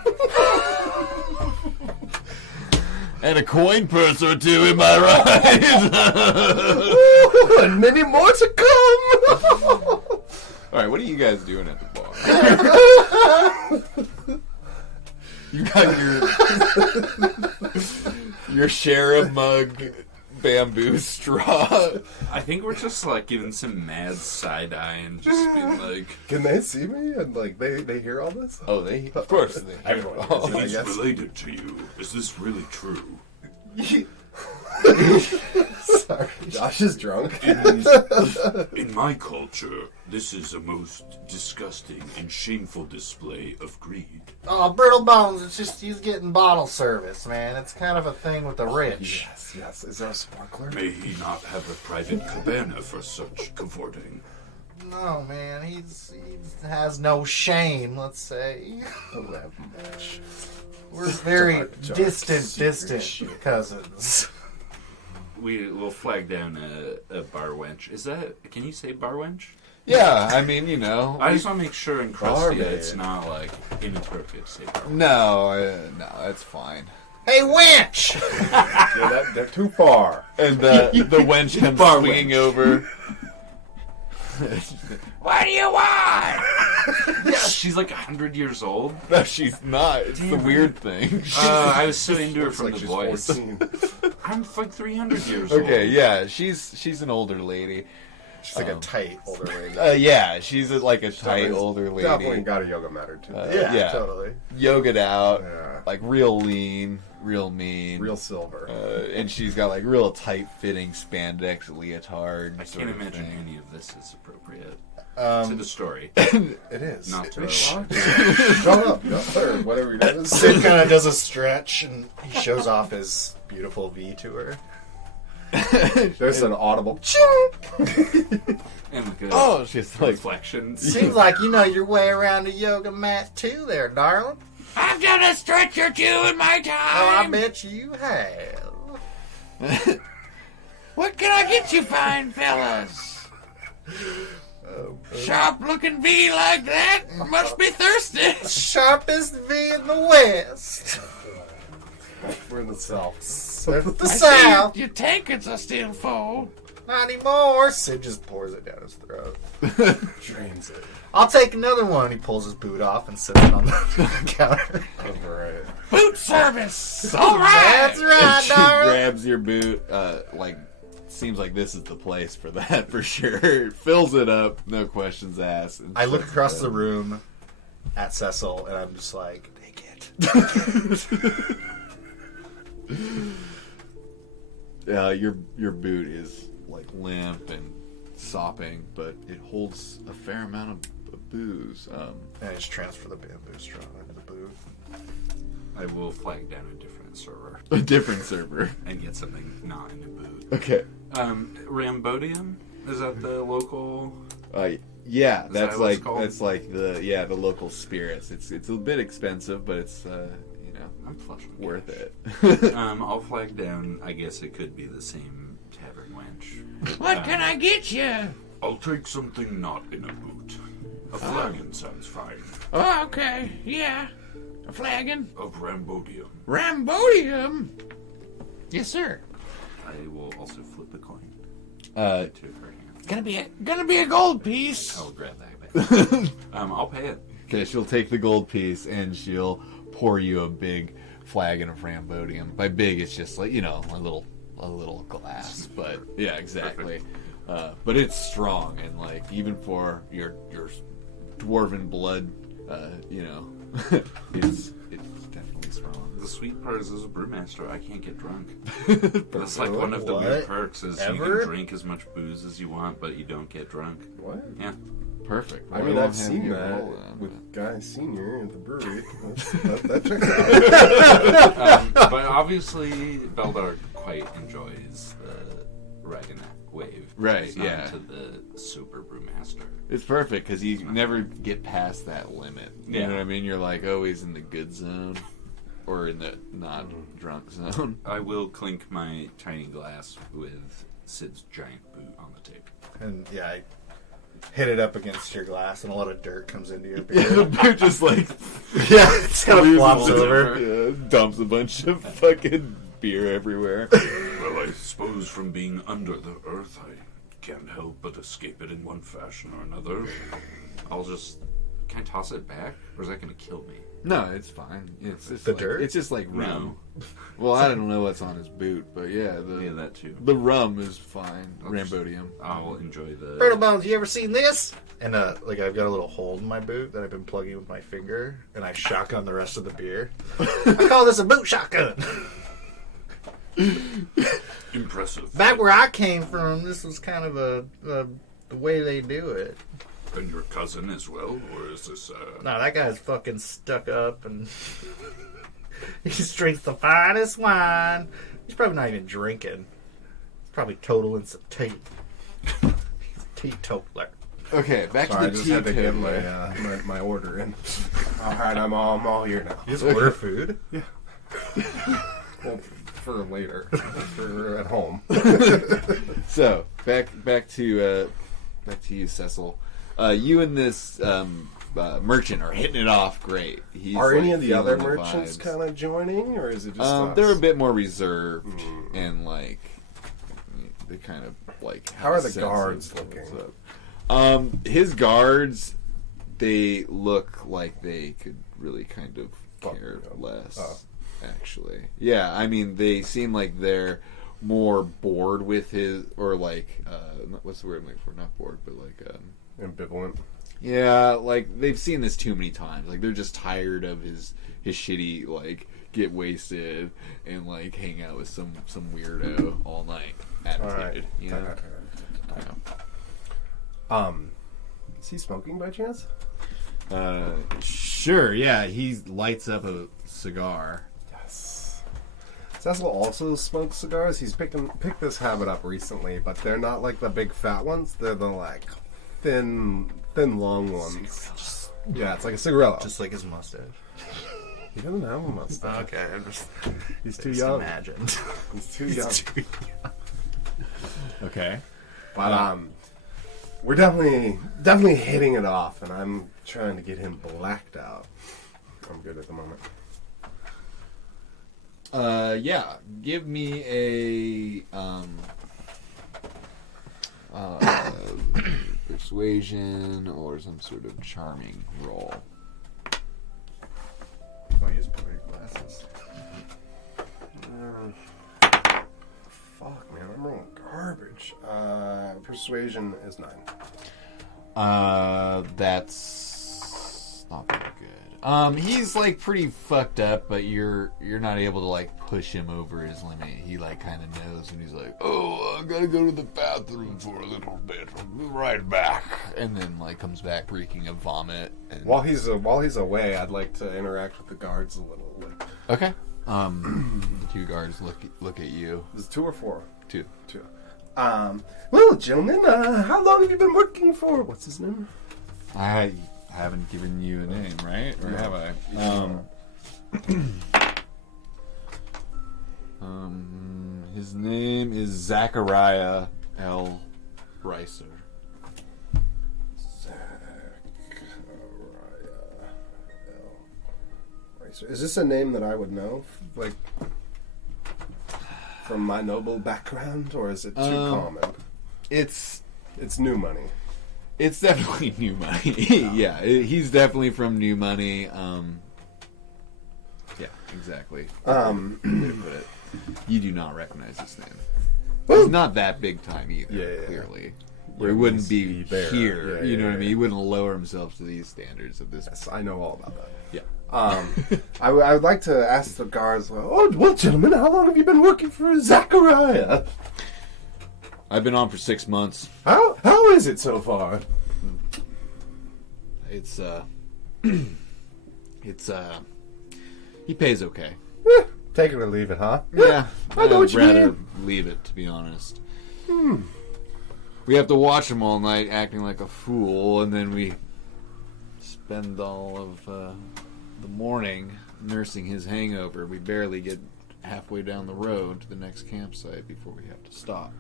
And a coin purse or two, am I right? Ooh, and many more to come. All right, what are you guys doing at the bar? You got your share of mug bamboo straw. I think we're just like giving some mad side eye and just being like, Can they see me and like they hear all this? Oh, of course. Everyone Oh, I he's guess. related to you. Is this really true? Sorry, Josh is drunk. In my culture, this is a most disgusting and shameful display of greed. Oh, Brittle Bones, it's just he's getting bottle service, man. It's kind of a thing with the rich. Yes. Is there a sparkler? May he not have a private cabana for such cavorting. No, man, he has no shame, let's say. We're very distant cousins. We will flag down a bar wench. Is that? Can you say bar wench? Yeah, I mean, you know. I just want to make sure in Crustia Barmaid. it's not like inappropriate to say bar wench. No, that's fine. Hey, wench! Yeah, they're too far. And the wench comes Bar swinging wench. over. What do you want? Yeah, she's like 100 years old. No, she's not. It's the weird thing. I was so into her Looks from like the she's voice. 14. I'm like 300 years old. Okay, yeah, she's an older lady. She's like a tight older lady. Yeah, she's like a tight older lady. Definitely got a yoga mat or two. Yeah. Totally. Yogaed out, Yeah. like real lean, real mean. Real silver. And she's got like real tight fitting spandex leotard. I sort can't of imagine thing. any of this is appropriate to the story. It is. Not to Shut up. No, or whatever he does. Sid kind of does a stretch and he shows off his beautiful V to her. There's an audible. And good Oh, she's like, reflections. Seems like you know your way around a yoga mat too there, darling. I've done a stretch or two in my Oh, I time. bet you have. What can I get you fine fellas? Sharp-looking V like that must be thirsty. Sharpest V in the West. We're in the South. The I see South. your tankards are still full. Not anymore. Sid just pours it down his throat. Drains it. I'll take another one. He pulls his boot off and sits it on the counter. Right. Boot service. All right. That's right, she darling. grabs your boot. Like, seems like this is the place for that for sure. Fills it up, no questions asked. And I look sets across it the in. room at Cecil and I'm just like, take it. Your boot is like limp and sopping, but it holds a fair amount of booze. And I just transfer the bamboo straw into the boot. I will flag down a different server A different server. and get something not in the boot. Okay. Rambodium? Is that the local? Yeah, Is that's that what it's like called? the local spirits. It's a bit expensive, but it's I'm flush with worth cash. it. I'll flag down. I guess it could be the same tavern wench. What can I get you? I'll take something not in a boot. A flagon sounds fine. Oh, okay. Yeah. A flagon. Of Rambodium. Rambodium. Yes, sir. I will also flip a coin Uh, to her hand. Gonna be a gold piece. I'll grab that back. I'll pay it. Okay, she'll take the gold piece and she'll pour you a big flagon of Rambodium. By big, it's just like a little glass. But yeah, exactly. But it's strong and like even for your dwarven blood, it's definitely strong. The sweet part is, as a brewmaster, I can't get drunk. That's like one of the What? weird perks is you Ever? can drink as much booze as you want, but you don't get drunk. What? Yeah. Perfect. I Well, mean, we'll I've have seen you that roll that, with Guy Senior at the brewery. That checks out. But obviously, Beldar quite enjoys the riding that wave. Right, He's not yeah. into the super brewmaster. It's perfect because you never get past that limit. You Yeah. know what I mean? You're like always in the good zone or in the not drunk zone. I will clink my tiny glass with Sid's giant boot on the table. And yeah, I hit it up against your glass, and a lot of dirt comes into your Yeah, the beer. dude just like Yeah, it's kind of flops over. yeah, dumps a bunch of fucking beer everywhere. Well, I suppose from being under the earth, I can't help but escape it in one fashion or another. I'll just... Can I toss it back? Or is that going to kill me? No, it's fine. It's just The like, dirt? It's just like No. rum. Well, I don't know what's on his boot, but yeah, Yeah, that too. the rum is fine. I'll just- Rambodium. I'll enjoy the... Turtle Bones, you ever seen this? And like I've got a little hole in my boot that I've been plugging with my finger, and I shotgun the rest of the beer. I call this a boot shotgun. Impressive. Back where I came from, this was kind of the way they do it. And your cousin as well? Or is this, No, that guy's fucking stuck up, and he just drinks the finest wine. He's probably not even drinking. He's probably totaling some tea. He's a teetotaler. Okay, back Sorry, I to the just had to get teetotaler. my order in. All right, I'm all here now. You just order food? Well, for later, for at home. So back to you, Cecil. You and this merchant are hitting it off great. He's Are any of the other feeling merchants vibes. kind of joining, or is it just us? They're a bit more reserved and like they kind of like. How have are a the sense of guards what's looking? up. His guards, they look like they could really kind of care less. Oh. Actually, yeah. I mean, they seem like they're more bored with his, or like, what's the word I'm looking for? Not bored, but like, Ambivalent. yeah, like they've seen this too many times. Like they're just tired of his shitty like get wasted and like hang out with some weirdo all night attitude. All right. You know? Yeah. Is he smoking by chance? Sure. Yeah, he lights up a cigar. Yes. Cecil also smokes cigars. He's picked this habit up recently, but they're not like the big fat ones. They're the like thin long ones. Yeah, it's like a cigarello. Just like his mustache. He doesn't have a mustache. Okay, I just He's too young. imagined. He's too young. Okay. But we're definitely hitting it off, and I'm trying to get him blacked out. I'm good at the moment. Yeah. Give me a persuasion or some sort of charming roll. Oh, he's putting glasses. Fuck, man, I'm rolling garbage. Persuasion is 9. That's not very good. He's like pretty fucked up, but you're not able to like push him over his limit. He like kind of knows, and he's like, "Oh, I gotta go to the bathroom for a little bit. I'll be right back," and then like comes back reeking of vomit. And... While he's away, I'd like to interact with the guards a little. Okay. The two guards look at you. Is it 2 or 4? 2. Well, gentlemen, how long have you been working for? What's his name? I haven't given you a name, right? Or have I? His name is Zachariah L. Reiser. Is this a name that I would know, like from my noble background, or is it too common? It's new money. It's definitely new money. Yeah, he's definitely from New Money. Yeah, exactly. Way to put it. You do not recognize this name. He's not that big time either. Yeah. Clearly, he wouldn't be there. here. You know what I mean? Yeah. He wouldn't lower himself to these standards of this. Yes, I know all about that. Yeah. I would like to ask the guards. Well, gentlemen, how long have you been working for Zachariah? I've been on for 6 months. How is it so far? It's he pays okay. Take it or leave it, huh? Yeah, I know what you rather mean. leave it, to be honest. We have to watch him all night acting like a fool, and then we spend all of the morning nursing his hangover. We barely get halfway down the road to the next campsite before we have to stop.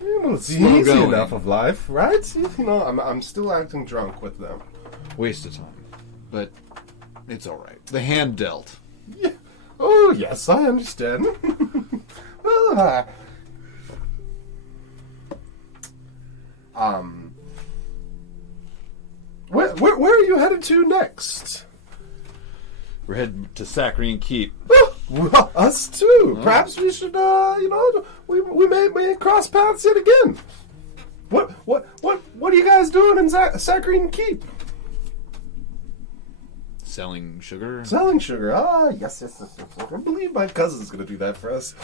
Well, it's Slow easy going. enough of life, right? You know, I'm still acting drunk with them. Waste of time. But it's alright. The hand dealt. Yeah. Oh, yes, I understand. Well, where are you headed to next? We're heading to Saccharine Keep. Well, us too. Perhaps we should, we may cross paths yet again. What are you guys doing in Saccharine Keep? Selling sugar? Selling sugar. Ah, yes. I believe my cousin's gonna do that for us.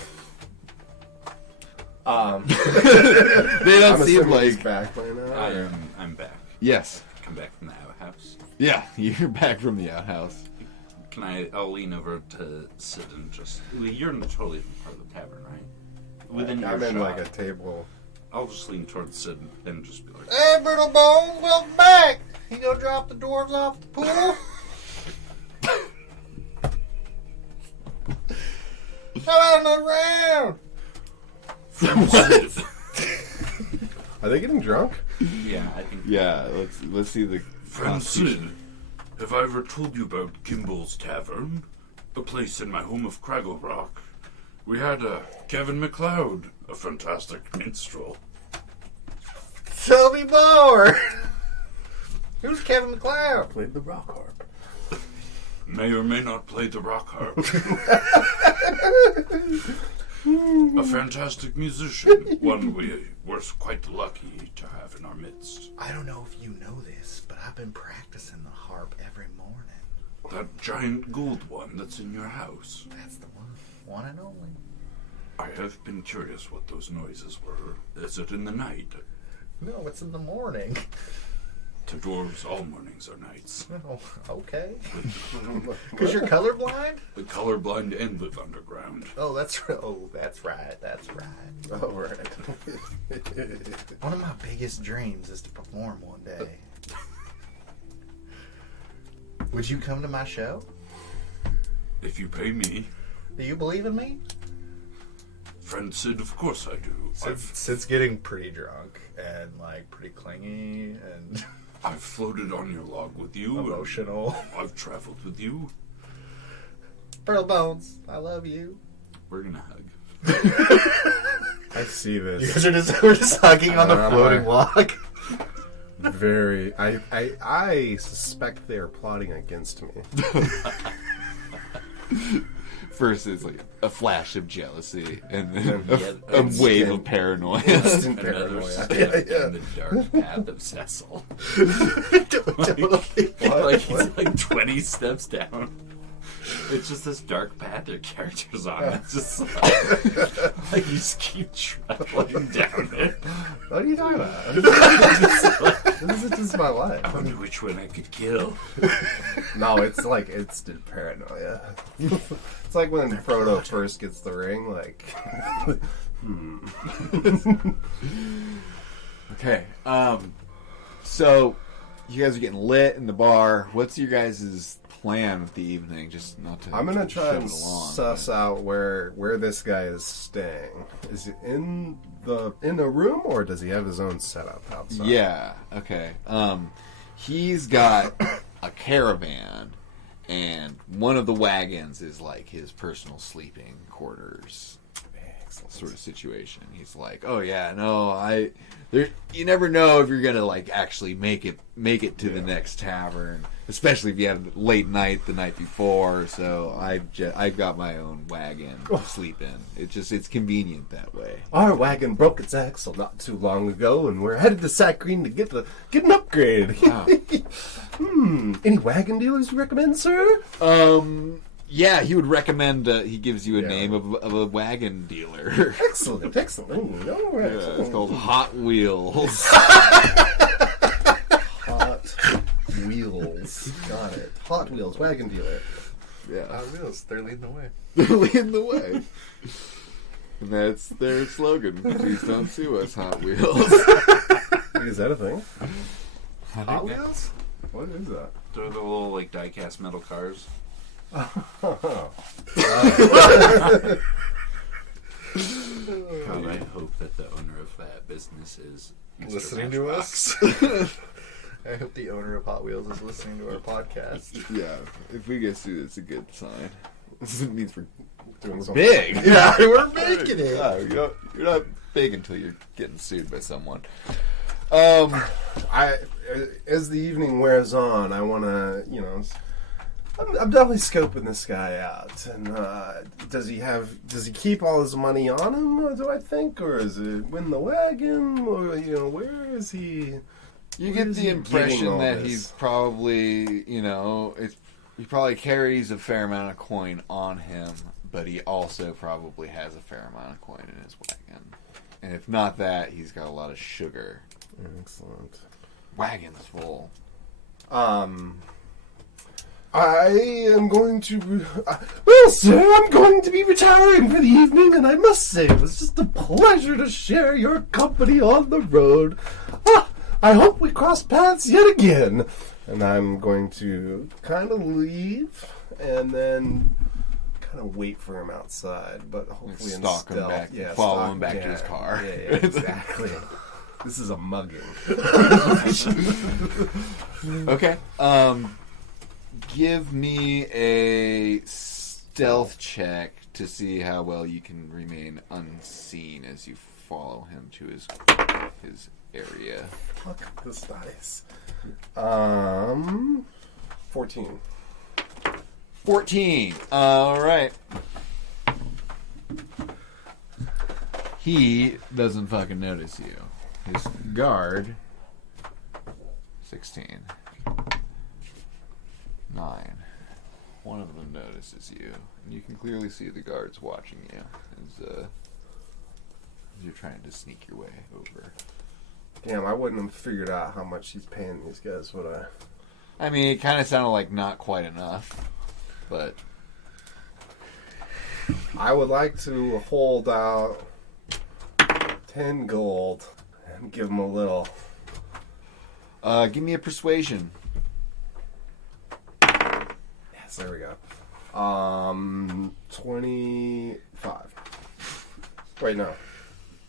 They I'm don't seem assuming he's like... back by now. I'm back. Yes. Come back from the outhouse. Yeah, you're back from the outhouse. I'll lean over to sit and just... You're in the totally different part of the tavern, right? Within I'm in earshot. like a table. I'll just lean towards Sid and just be like... Hey, Brittle Bones, welcome back. You gonna drop the dwarves off the pool? Come on around. What? Are they getting drunk? Yeah, I think... Yeah, let's see the Friend Sid, constitution. have I ever told you about Gimbel's Tavern? A place in my home of Craggle Rock. We had Kevin MacLeod, a fantastic minstrel. Tell me more. Who's Kevin MacLeod? Played the rock harp. May or may not play the rock harp. A fantastic musician, one we were quite lucky to have in our midst. I don't know if you know this, but I've been practicing the harp every morning. That giant gold one that's in your house. That's the one and only. I have been curious what those noises were. Is it in the night? No, it's in the morning. To dwarves, all mornings are nights. Oh, okay. Because you're colorblind? The colorblind and live underground. Oh, that's right. That's right. Oh, right. One of my biggest dreams is to perform one day. Would you come to my show? If you pay me, Do you believe in me? friend Sid, of course I do. Sid's getting pretty drunk and like pretty clingy and I've floated on your log with you. emotional. I've traveled with you. Pearl Bones, I love you. We're gonna hug. I see this. You guys we're just hugging on the floating log. Very. I suspect they are plotting against me. First, it's like a flash of jealousy, and then a Instant- wave of paranoia. Instant Another paranoia. step in the dark path of Cecil. Totally. Like he's like 20 steps down. It's just this dark path their characters on. It's just like you just keep traveling down it. What are you talking about? This is my life. I wonder which one I could kill. No, it's like instant paranoia. It's like when Frodo first gets the ring, like Okay. So you guys are getting lit in the bar. What's your guys' plan with the evening? Just not to. I'm gonna try shove and it along, suss out where this guy is staying. Is it in a room, or does he have his own setup outside? Yeah. Okay. He's got a caravan, and one of the wagons is like his personal sleeping quarters. Sort of situation. He's like, "Oh yeah, no, you never know if you're gonna like actually make it to the next tavern, especially if you had a late night the night before. So I've got my own wagon to sleep in. It's convenient that way. Our wagon broke its axle not too long ago, and we're headed to Sack Green to get an upgrade. Wow. Any wagon dealers you recommend, sir? Yeah, he would recommend. He gives you a name of a wagon dealer. Excellent. All right. Yeah, it's called Hot Wheels. Hot Wheels. Got it. Hot Wheels wagon dealer. Yeah, Hot Wheels, they're leading the way. they're leading the way. And that's their slogan. Please don't sue us, Hot Wheels. Is that a thing? Hot Wheels? What is that? They're the little like die-cast metal cars. Oh. God, I hope that the owner of that business is Mr. Listening to Matchbox. us? I hope the owner of Hot Wheels is listening to our podcast. Yeah, if we get sued, it's a good sign. This means we're Doing something. big. Yeah, we're making it. Yeah, you're not big until you're getting sued by someone. As the evening wears on, I want to, I'm definitely scoping this guy out. And does he keep all his money on him, do I think? Or is it win the wagon? Or, where is he? You Where get is the he impression getting all that this? he's probably, he probably carries a fair amount of coin on him, but he also probably has a fair amount of coin in his wagon. And if not that, he's got a lot of sugar. Excellent. Wagon's full. I am going to... well, sir, I'm going to be retiring for the evening, and I must say it was just a pleasure to share your company on the road. I hope we cross paths yet again. And I'm going to kind of leave, and then kind of wait for him outside, but hopefully in Stalk him stealth. back, Yeah, follow stalk- him back to yeah, his car. Yeah, exactly. This is a mugging. Okay. Give me a stealth check to see how well you can remain unseen as you follow him to his area. Fuck this dice. 14. 14. All right. He doesn't fucking notice you. His guard. 16. 9. One of them notices you. And you can clearly see the guards watching you as you're trying to sneak your way over. Damn, I wouldn't have figured out how much he's paying these guys, would I? I mean, it kind of sounded like not quite enough, but I would like to hold out 10 gold and give him a little. give me a persuasion. Yes, there we go. 25. Wait, no.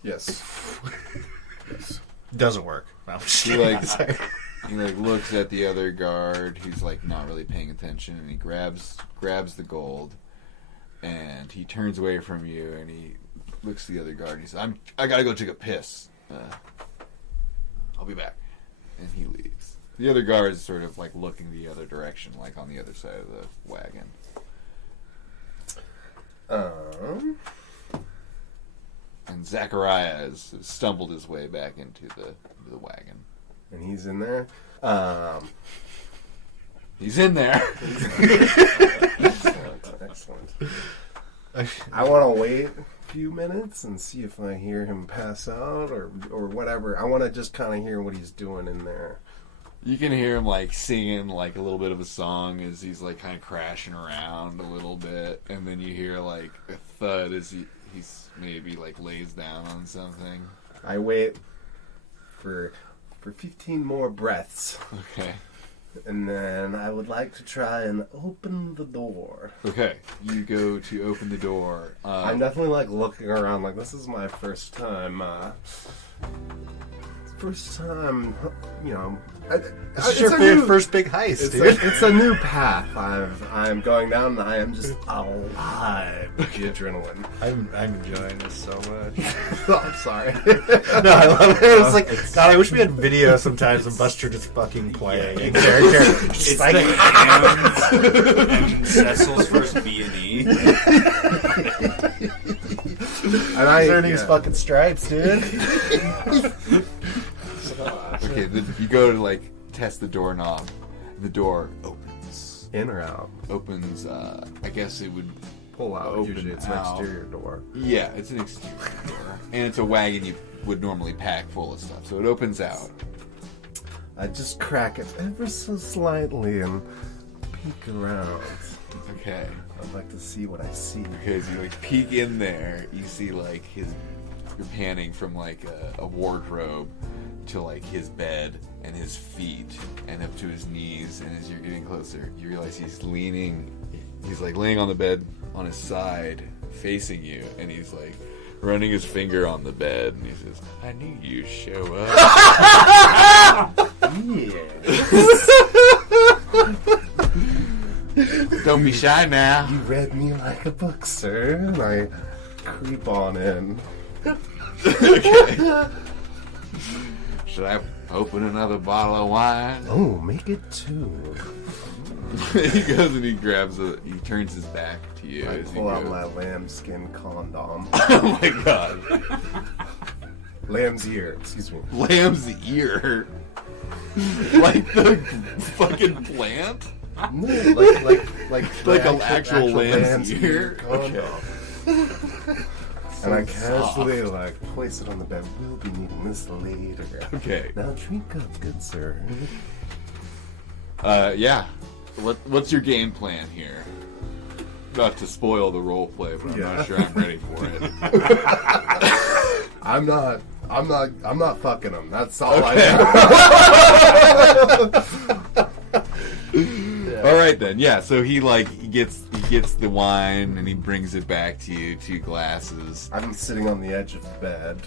Yes. Yes. Doesn't work. No, I'm just He kidding. he looks at the other guard who's like not really paying attention, and he grabs the gold, and he turns away from you, and he looks at the other guard, and he says, I gotta go take a piss. I'll be back. And he leaves. The other guard is sort of like looking the other direction, like on the other side of the wagon. And Zachariah has stumbled his way back into the wagon. And he's in there. He's in there. Excellent. I want to wait a few minutes and see if I hear him pass out or whatever. I want to just kind of hear what he's doing in there. You can hear him like singing like a little bit of a song as he's like kind of crashing around a little bit, and then you hear like a thud as he's maybe like lays down on something. I wait for 15 more breaths, Okay. and then I would like to try and open the door. Okay. You go to open the door. I'm definitely like looking around, like this is my first time. You know. This is your first big heist, dude. It's a new path I'm going down, and I am just alive with the adrenaline. I'm enjoying this so much. I'm sorry. No, I love it. It's like, God, I wish we had video sometimes of Buster just fucking playing in character. It's like, the hands and Cecil's first B&E. And I earning his fucking stripes, dude. Okay, you go to like test the doorknob. The door opens. in or out. Opens. I guess it would Pull out. Open Usually it's an out. exterior door. Yeah, it's an exterior door, and it's a wagon you would normally pack full of stuff. So it opens out. I just crack it ever so slightly and peek around. Okay. I'd like to see what I see. Because you like peek in there, you see like you're panning from like a wardrobe to like his bed and his feet and up to his knees, and as you're getting closer, you realize he's like laying on the bed on his side, facing you, and he's like running his finger on the bed, and he says, "I knew you'd show up." Don't be shy now. You read me like a book, sir, and I creep on in. Okay. Should I open another bottle of wine? Oh, make it two. He goes and he turns his back to you. I as you pull out go. my lambskin condom. Oh my god. Lamb's ear, excuse me. Lamb's ear. Like the fucking plant? No, like an actual lamb's ear? condom. And I casually soft. like place it on the bed. We'll be needing this later. Okay. Now drink up, good sir. Yeah. What's your game plan here? Not to spoil the role play, but I'm Yeah. not sure I'm ready for it. I'm not fucking him. That's all I know. All right then. Yeah. So he gets the wine and he brings it back to you, 2 glasses. I'm sitting on the edge of the bed.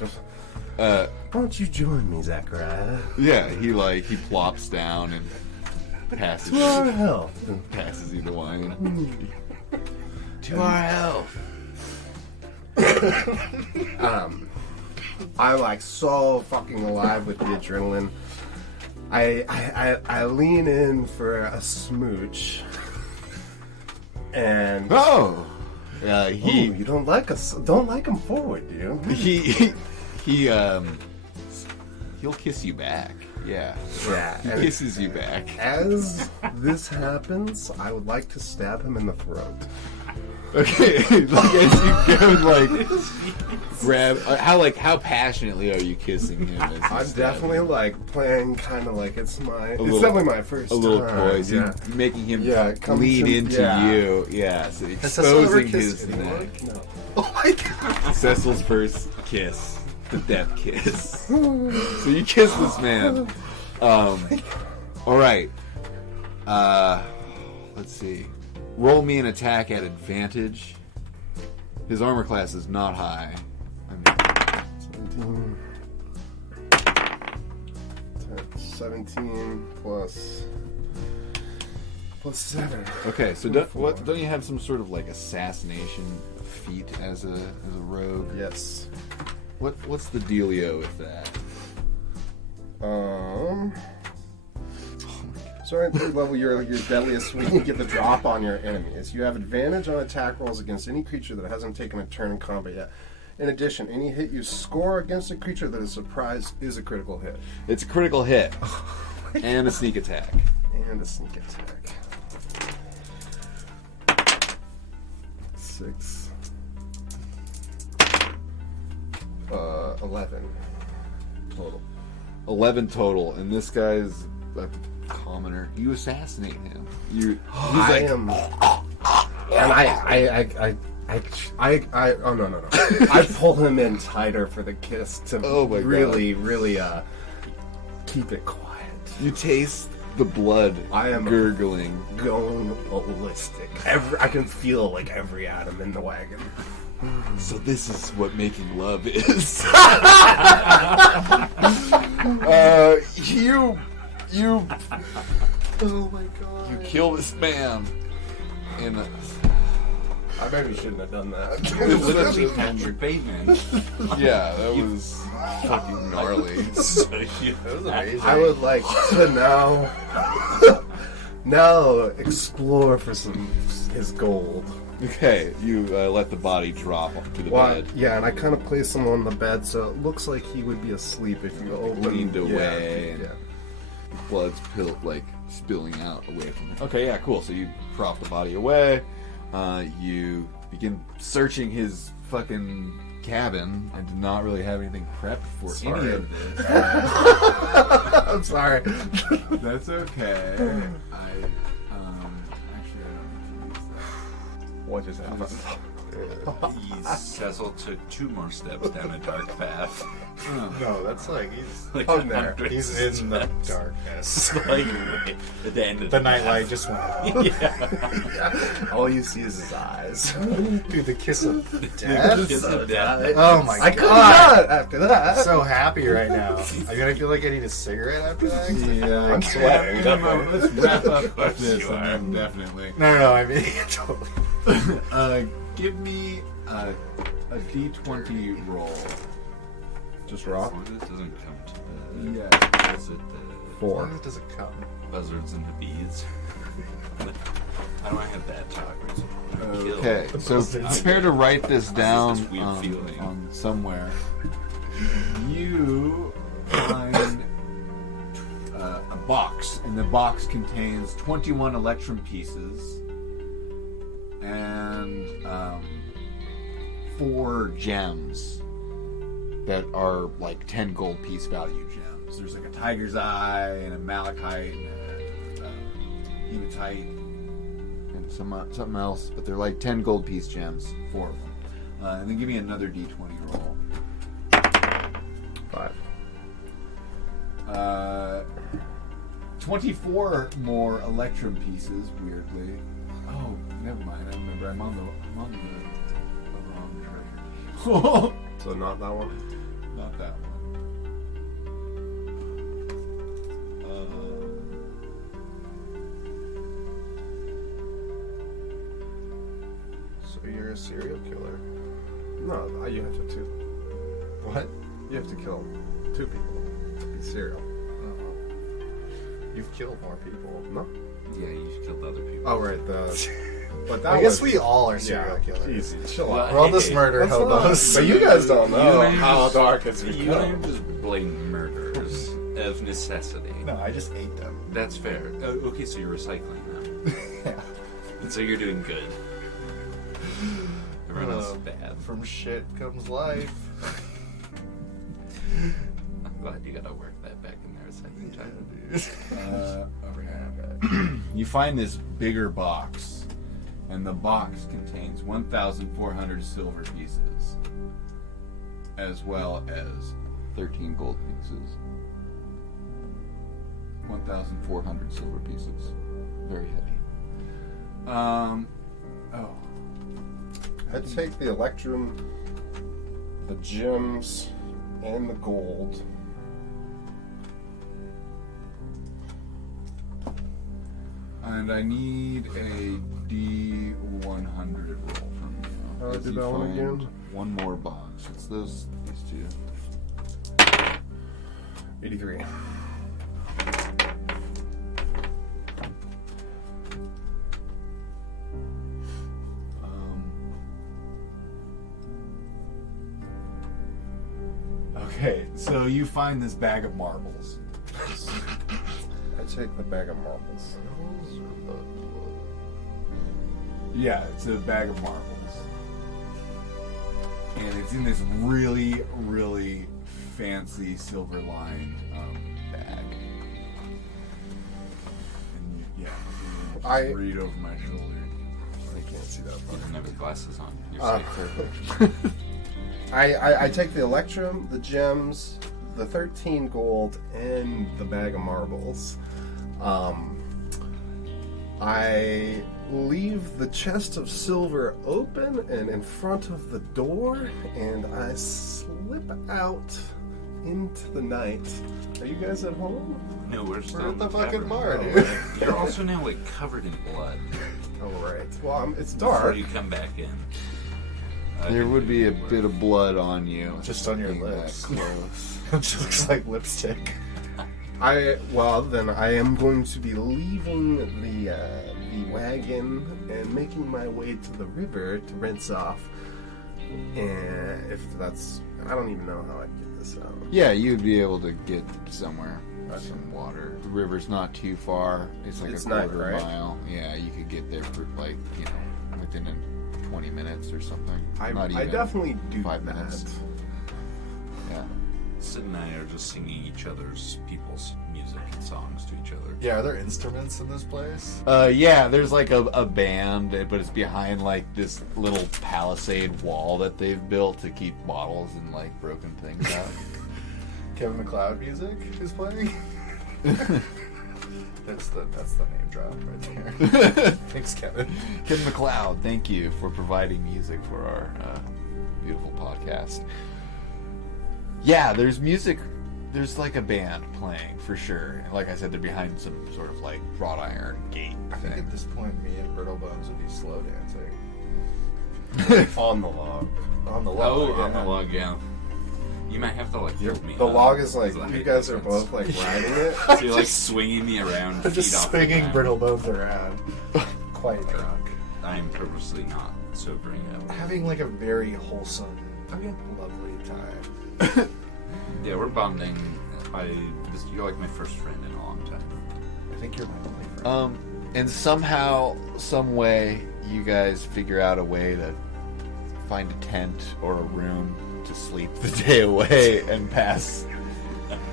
Uh, Why don't you join me, Zachariah? yeah. He plops down and passes To our health. passes you the wine. To our health. I'm like so fucking alive with the adrenaline. I lean in for a smooch. And Oh. ooh, you don't like him forward, do you? He'll kiss you back. Yeah. Yeah. He and kisses you back. as this happens, I would like to stab him in the throat. Okay. Like as you go like grab how passionately are you kissing him? As you I'm stab definitely him? like playing kind of like it's little- definitely my first a little time. coy, so Yeah. you're making him Yeah, it comes lean in- into yeah. you. Yeah, so Cecil ever exposing kissed his anyone? neck. No. Oh my god. Cecil's first kiss, the death kiss. So you kiss this man. All right. Let's see. Roll me an attack at advantage. His armor class is not high. 17 plus 7. Okay, so don't you have some sort of like assassination feat as a rogue? Yes. What's the dealio with that? So at 3rd level, your deadliest when you get the drop on your enemies. You have advantage on attack rolls against any creature that hasn't taken a turn in combat yet. In addition, any hit you score against a creature that is surprised is a critical hit. It's a critical hit and a sneak attack. And a sneak attack. 6. 11 total. 11 total, and this guy's a commoner. You assassinate him. He's I like, am, and I Oh no. I pull him in tighter for the kiss to Oh my really keep it quiet. You taste the blood I am gurgling. going ballistic. I can feel like every atom in the wagon. So this is what making love is. You Oh my god. you kill this man in a, I maybe shouldn't have done that. Literally Patrick Bateman. yeah, that was fucking gnarly. That was amazing. I would like to now explore for his gold. Okay, you let the body drop to the Well, bed. yeah, and I kind of place him on the bed, so it looks like he would be asleep if you open. Leaned away and- Yeah. Blood's spilling out away from him. Okay, yeah, cool. So you prop the body away. You begin searching his fucking cabin and did not really have anything prepped for any of this. I'm sorry. That's okay. Actually, I don't know. What just happened? Cecil took 2 more steps down a dark path. No, that's like he's Like Oh, there. 100 he's in the steps. darkness. Like right at the end of The path. nightlight just went out. Yeah. All you see is his eyes. Dude, the kiss of death. Kiss of death. Oh my I could god. not after that. I'm so happy right now. I'm gonna feel like I need a cigarette after that. I'm sweating. Let's wrap up course this. you I are. mean, definitely. No, I mean totally. Give me a D20 roll. Just raw. So this doesn't come to the. Yeah. Is it the 4. Why does it come? buzzards and the bees? I don't have that talk. Okay, so prepare to write this down this weird feeling. on somewhere. You find a box, and the box contains 21 electrum pieces and 4 gems that are like 10 gold piece value gems. There's like a tiger's eye and a malachite and a hematite and something else, but they're like 10 gold piece gems, 4 of them. And then give me another d20 roll. 5. 24 more electrum pieces, weirdly. Oh, never mind. I remember. I'm on the wrong treasure. So not that one. Not that one. So you're a serial killer. No, you have to 2. What? You have to kill 2 people to be serial. You've killed more people. No. Yeah, you killed other people. Oh right, but that I guess was, we all are serial killers. Easy, chill Well, out. We're all just Hey, murder That's not- hobos. But you guys don't know ain't how just- dark it's You become. don't just blame murderers of necessity. No, I just ate them. That's fair. Okay, so you're recycling them. Yeah. And so you're doing good. Everyone else is bad. From shit comes life. I'm glad you gotta work that back in there a second time. Okay. You find this bigger box, and the box contains 1,400 silver pieces, as well as 13 gold pieces. 1,400 silver pieces. Very heavy. I take the electrum, the gems, and the gold. And I need a D100 roll from you. How do I As do you that one find again? One more box. It's these 2. 83. Okay, so you find this bag of marbles. I take the bag of marbles. Yeah, it's a bag of marbles. And it's in this really, really fancy silver-lined bag. And yeah, you just I- read over my shoulder. I can't see that He far. doesn't have his glasses on. You're Uh, safe. I take the Electrum, the gems, the 13 gold, and the bag of marbles. I leave the chest of silver open and in front of the door, and I slip out into the night. Are you guys at home? No, we're still We're in at the fucking tavern. bar, Oh, dude. You're also now like covered in blood. All right. Well, it's Before dark. you come back in. There would be a bit of blood on you. Just on your being that lips. close. It just looks like lipstick. Then I am going to be leaving the wagon and making my way to the river to rinse off. And if that's, I don't even know how I'd get this out. Yeah, you'd be able to get somewhere. Some water. The river's not too far. It's like It's a not, quarter right? mile. Yeah, you could get there for like, within 20 minutes or something. Not even I definitely do 5 that. minutes. Yeah. Sid and I are just singing each other's people's music and songs to each other. Yeah, are there instruments in this place? Yeah, there's like a band, but it's behind like this little palisade wall that they've built to keep bottles and like broken things out. Kevin MacLeod music is playing? That's the name drop right there. Thanks, Kevin. Kevin MacLeod, thank you for providing music for our beautiful podcast. Yeah, there's music. There's like a band playing for sure. Like I said, they're behind some sort of like wrought iron gate I think thing. at this point, me and Brittle Bones would be slow dancing. On the log. On the log. On yeah. the log, yeah. You might have to like hold me. The up. log is like, It's you height guys are difference. both like riding it. So you're like swinging me around. I'm just feet off the swinging ground. Brittle Bones around. Quite drunk. I'm purposely not sobering up. Having like a very wholesome, lovely time. Yeah, we're bonding. You're like my first friend in a long time. I think you're my only friend. And somehow, some way, you guys figure out a way to find a tent or a room to sleep the day away and pass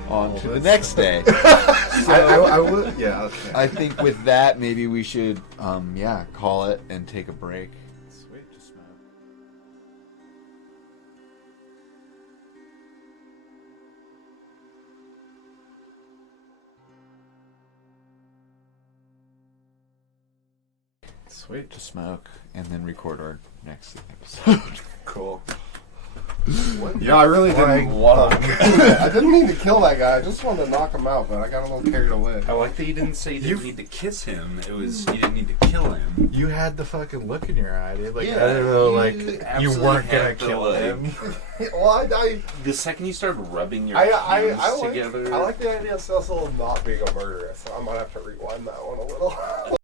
on to the next day. I would, yeah. Okay. I think with that, maybe we should, call it and take a break. Sweet, just smoke. Sweet. To smoke and then record our next episode. Cool. Yeah, I really Flying didn't want to. I didn't mean to kill that guy. I just wanted to knock him out, but I got a little carried away. I like that you didn't say you didn't need to kiss him. It was you didn't need to kill him. You had the fucking look in your eye, dude. Like, Yeah, I don't know, you like, you absolutely weren't gonna had the, kill like- him. Well, I The second you started rubbing your I hands like, together, I like the idea of Cecil not being a murderer, so I might have to rewind that one a little.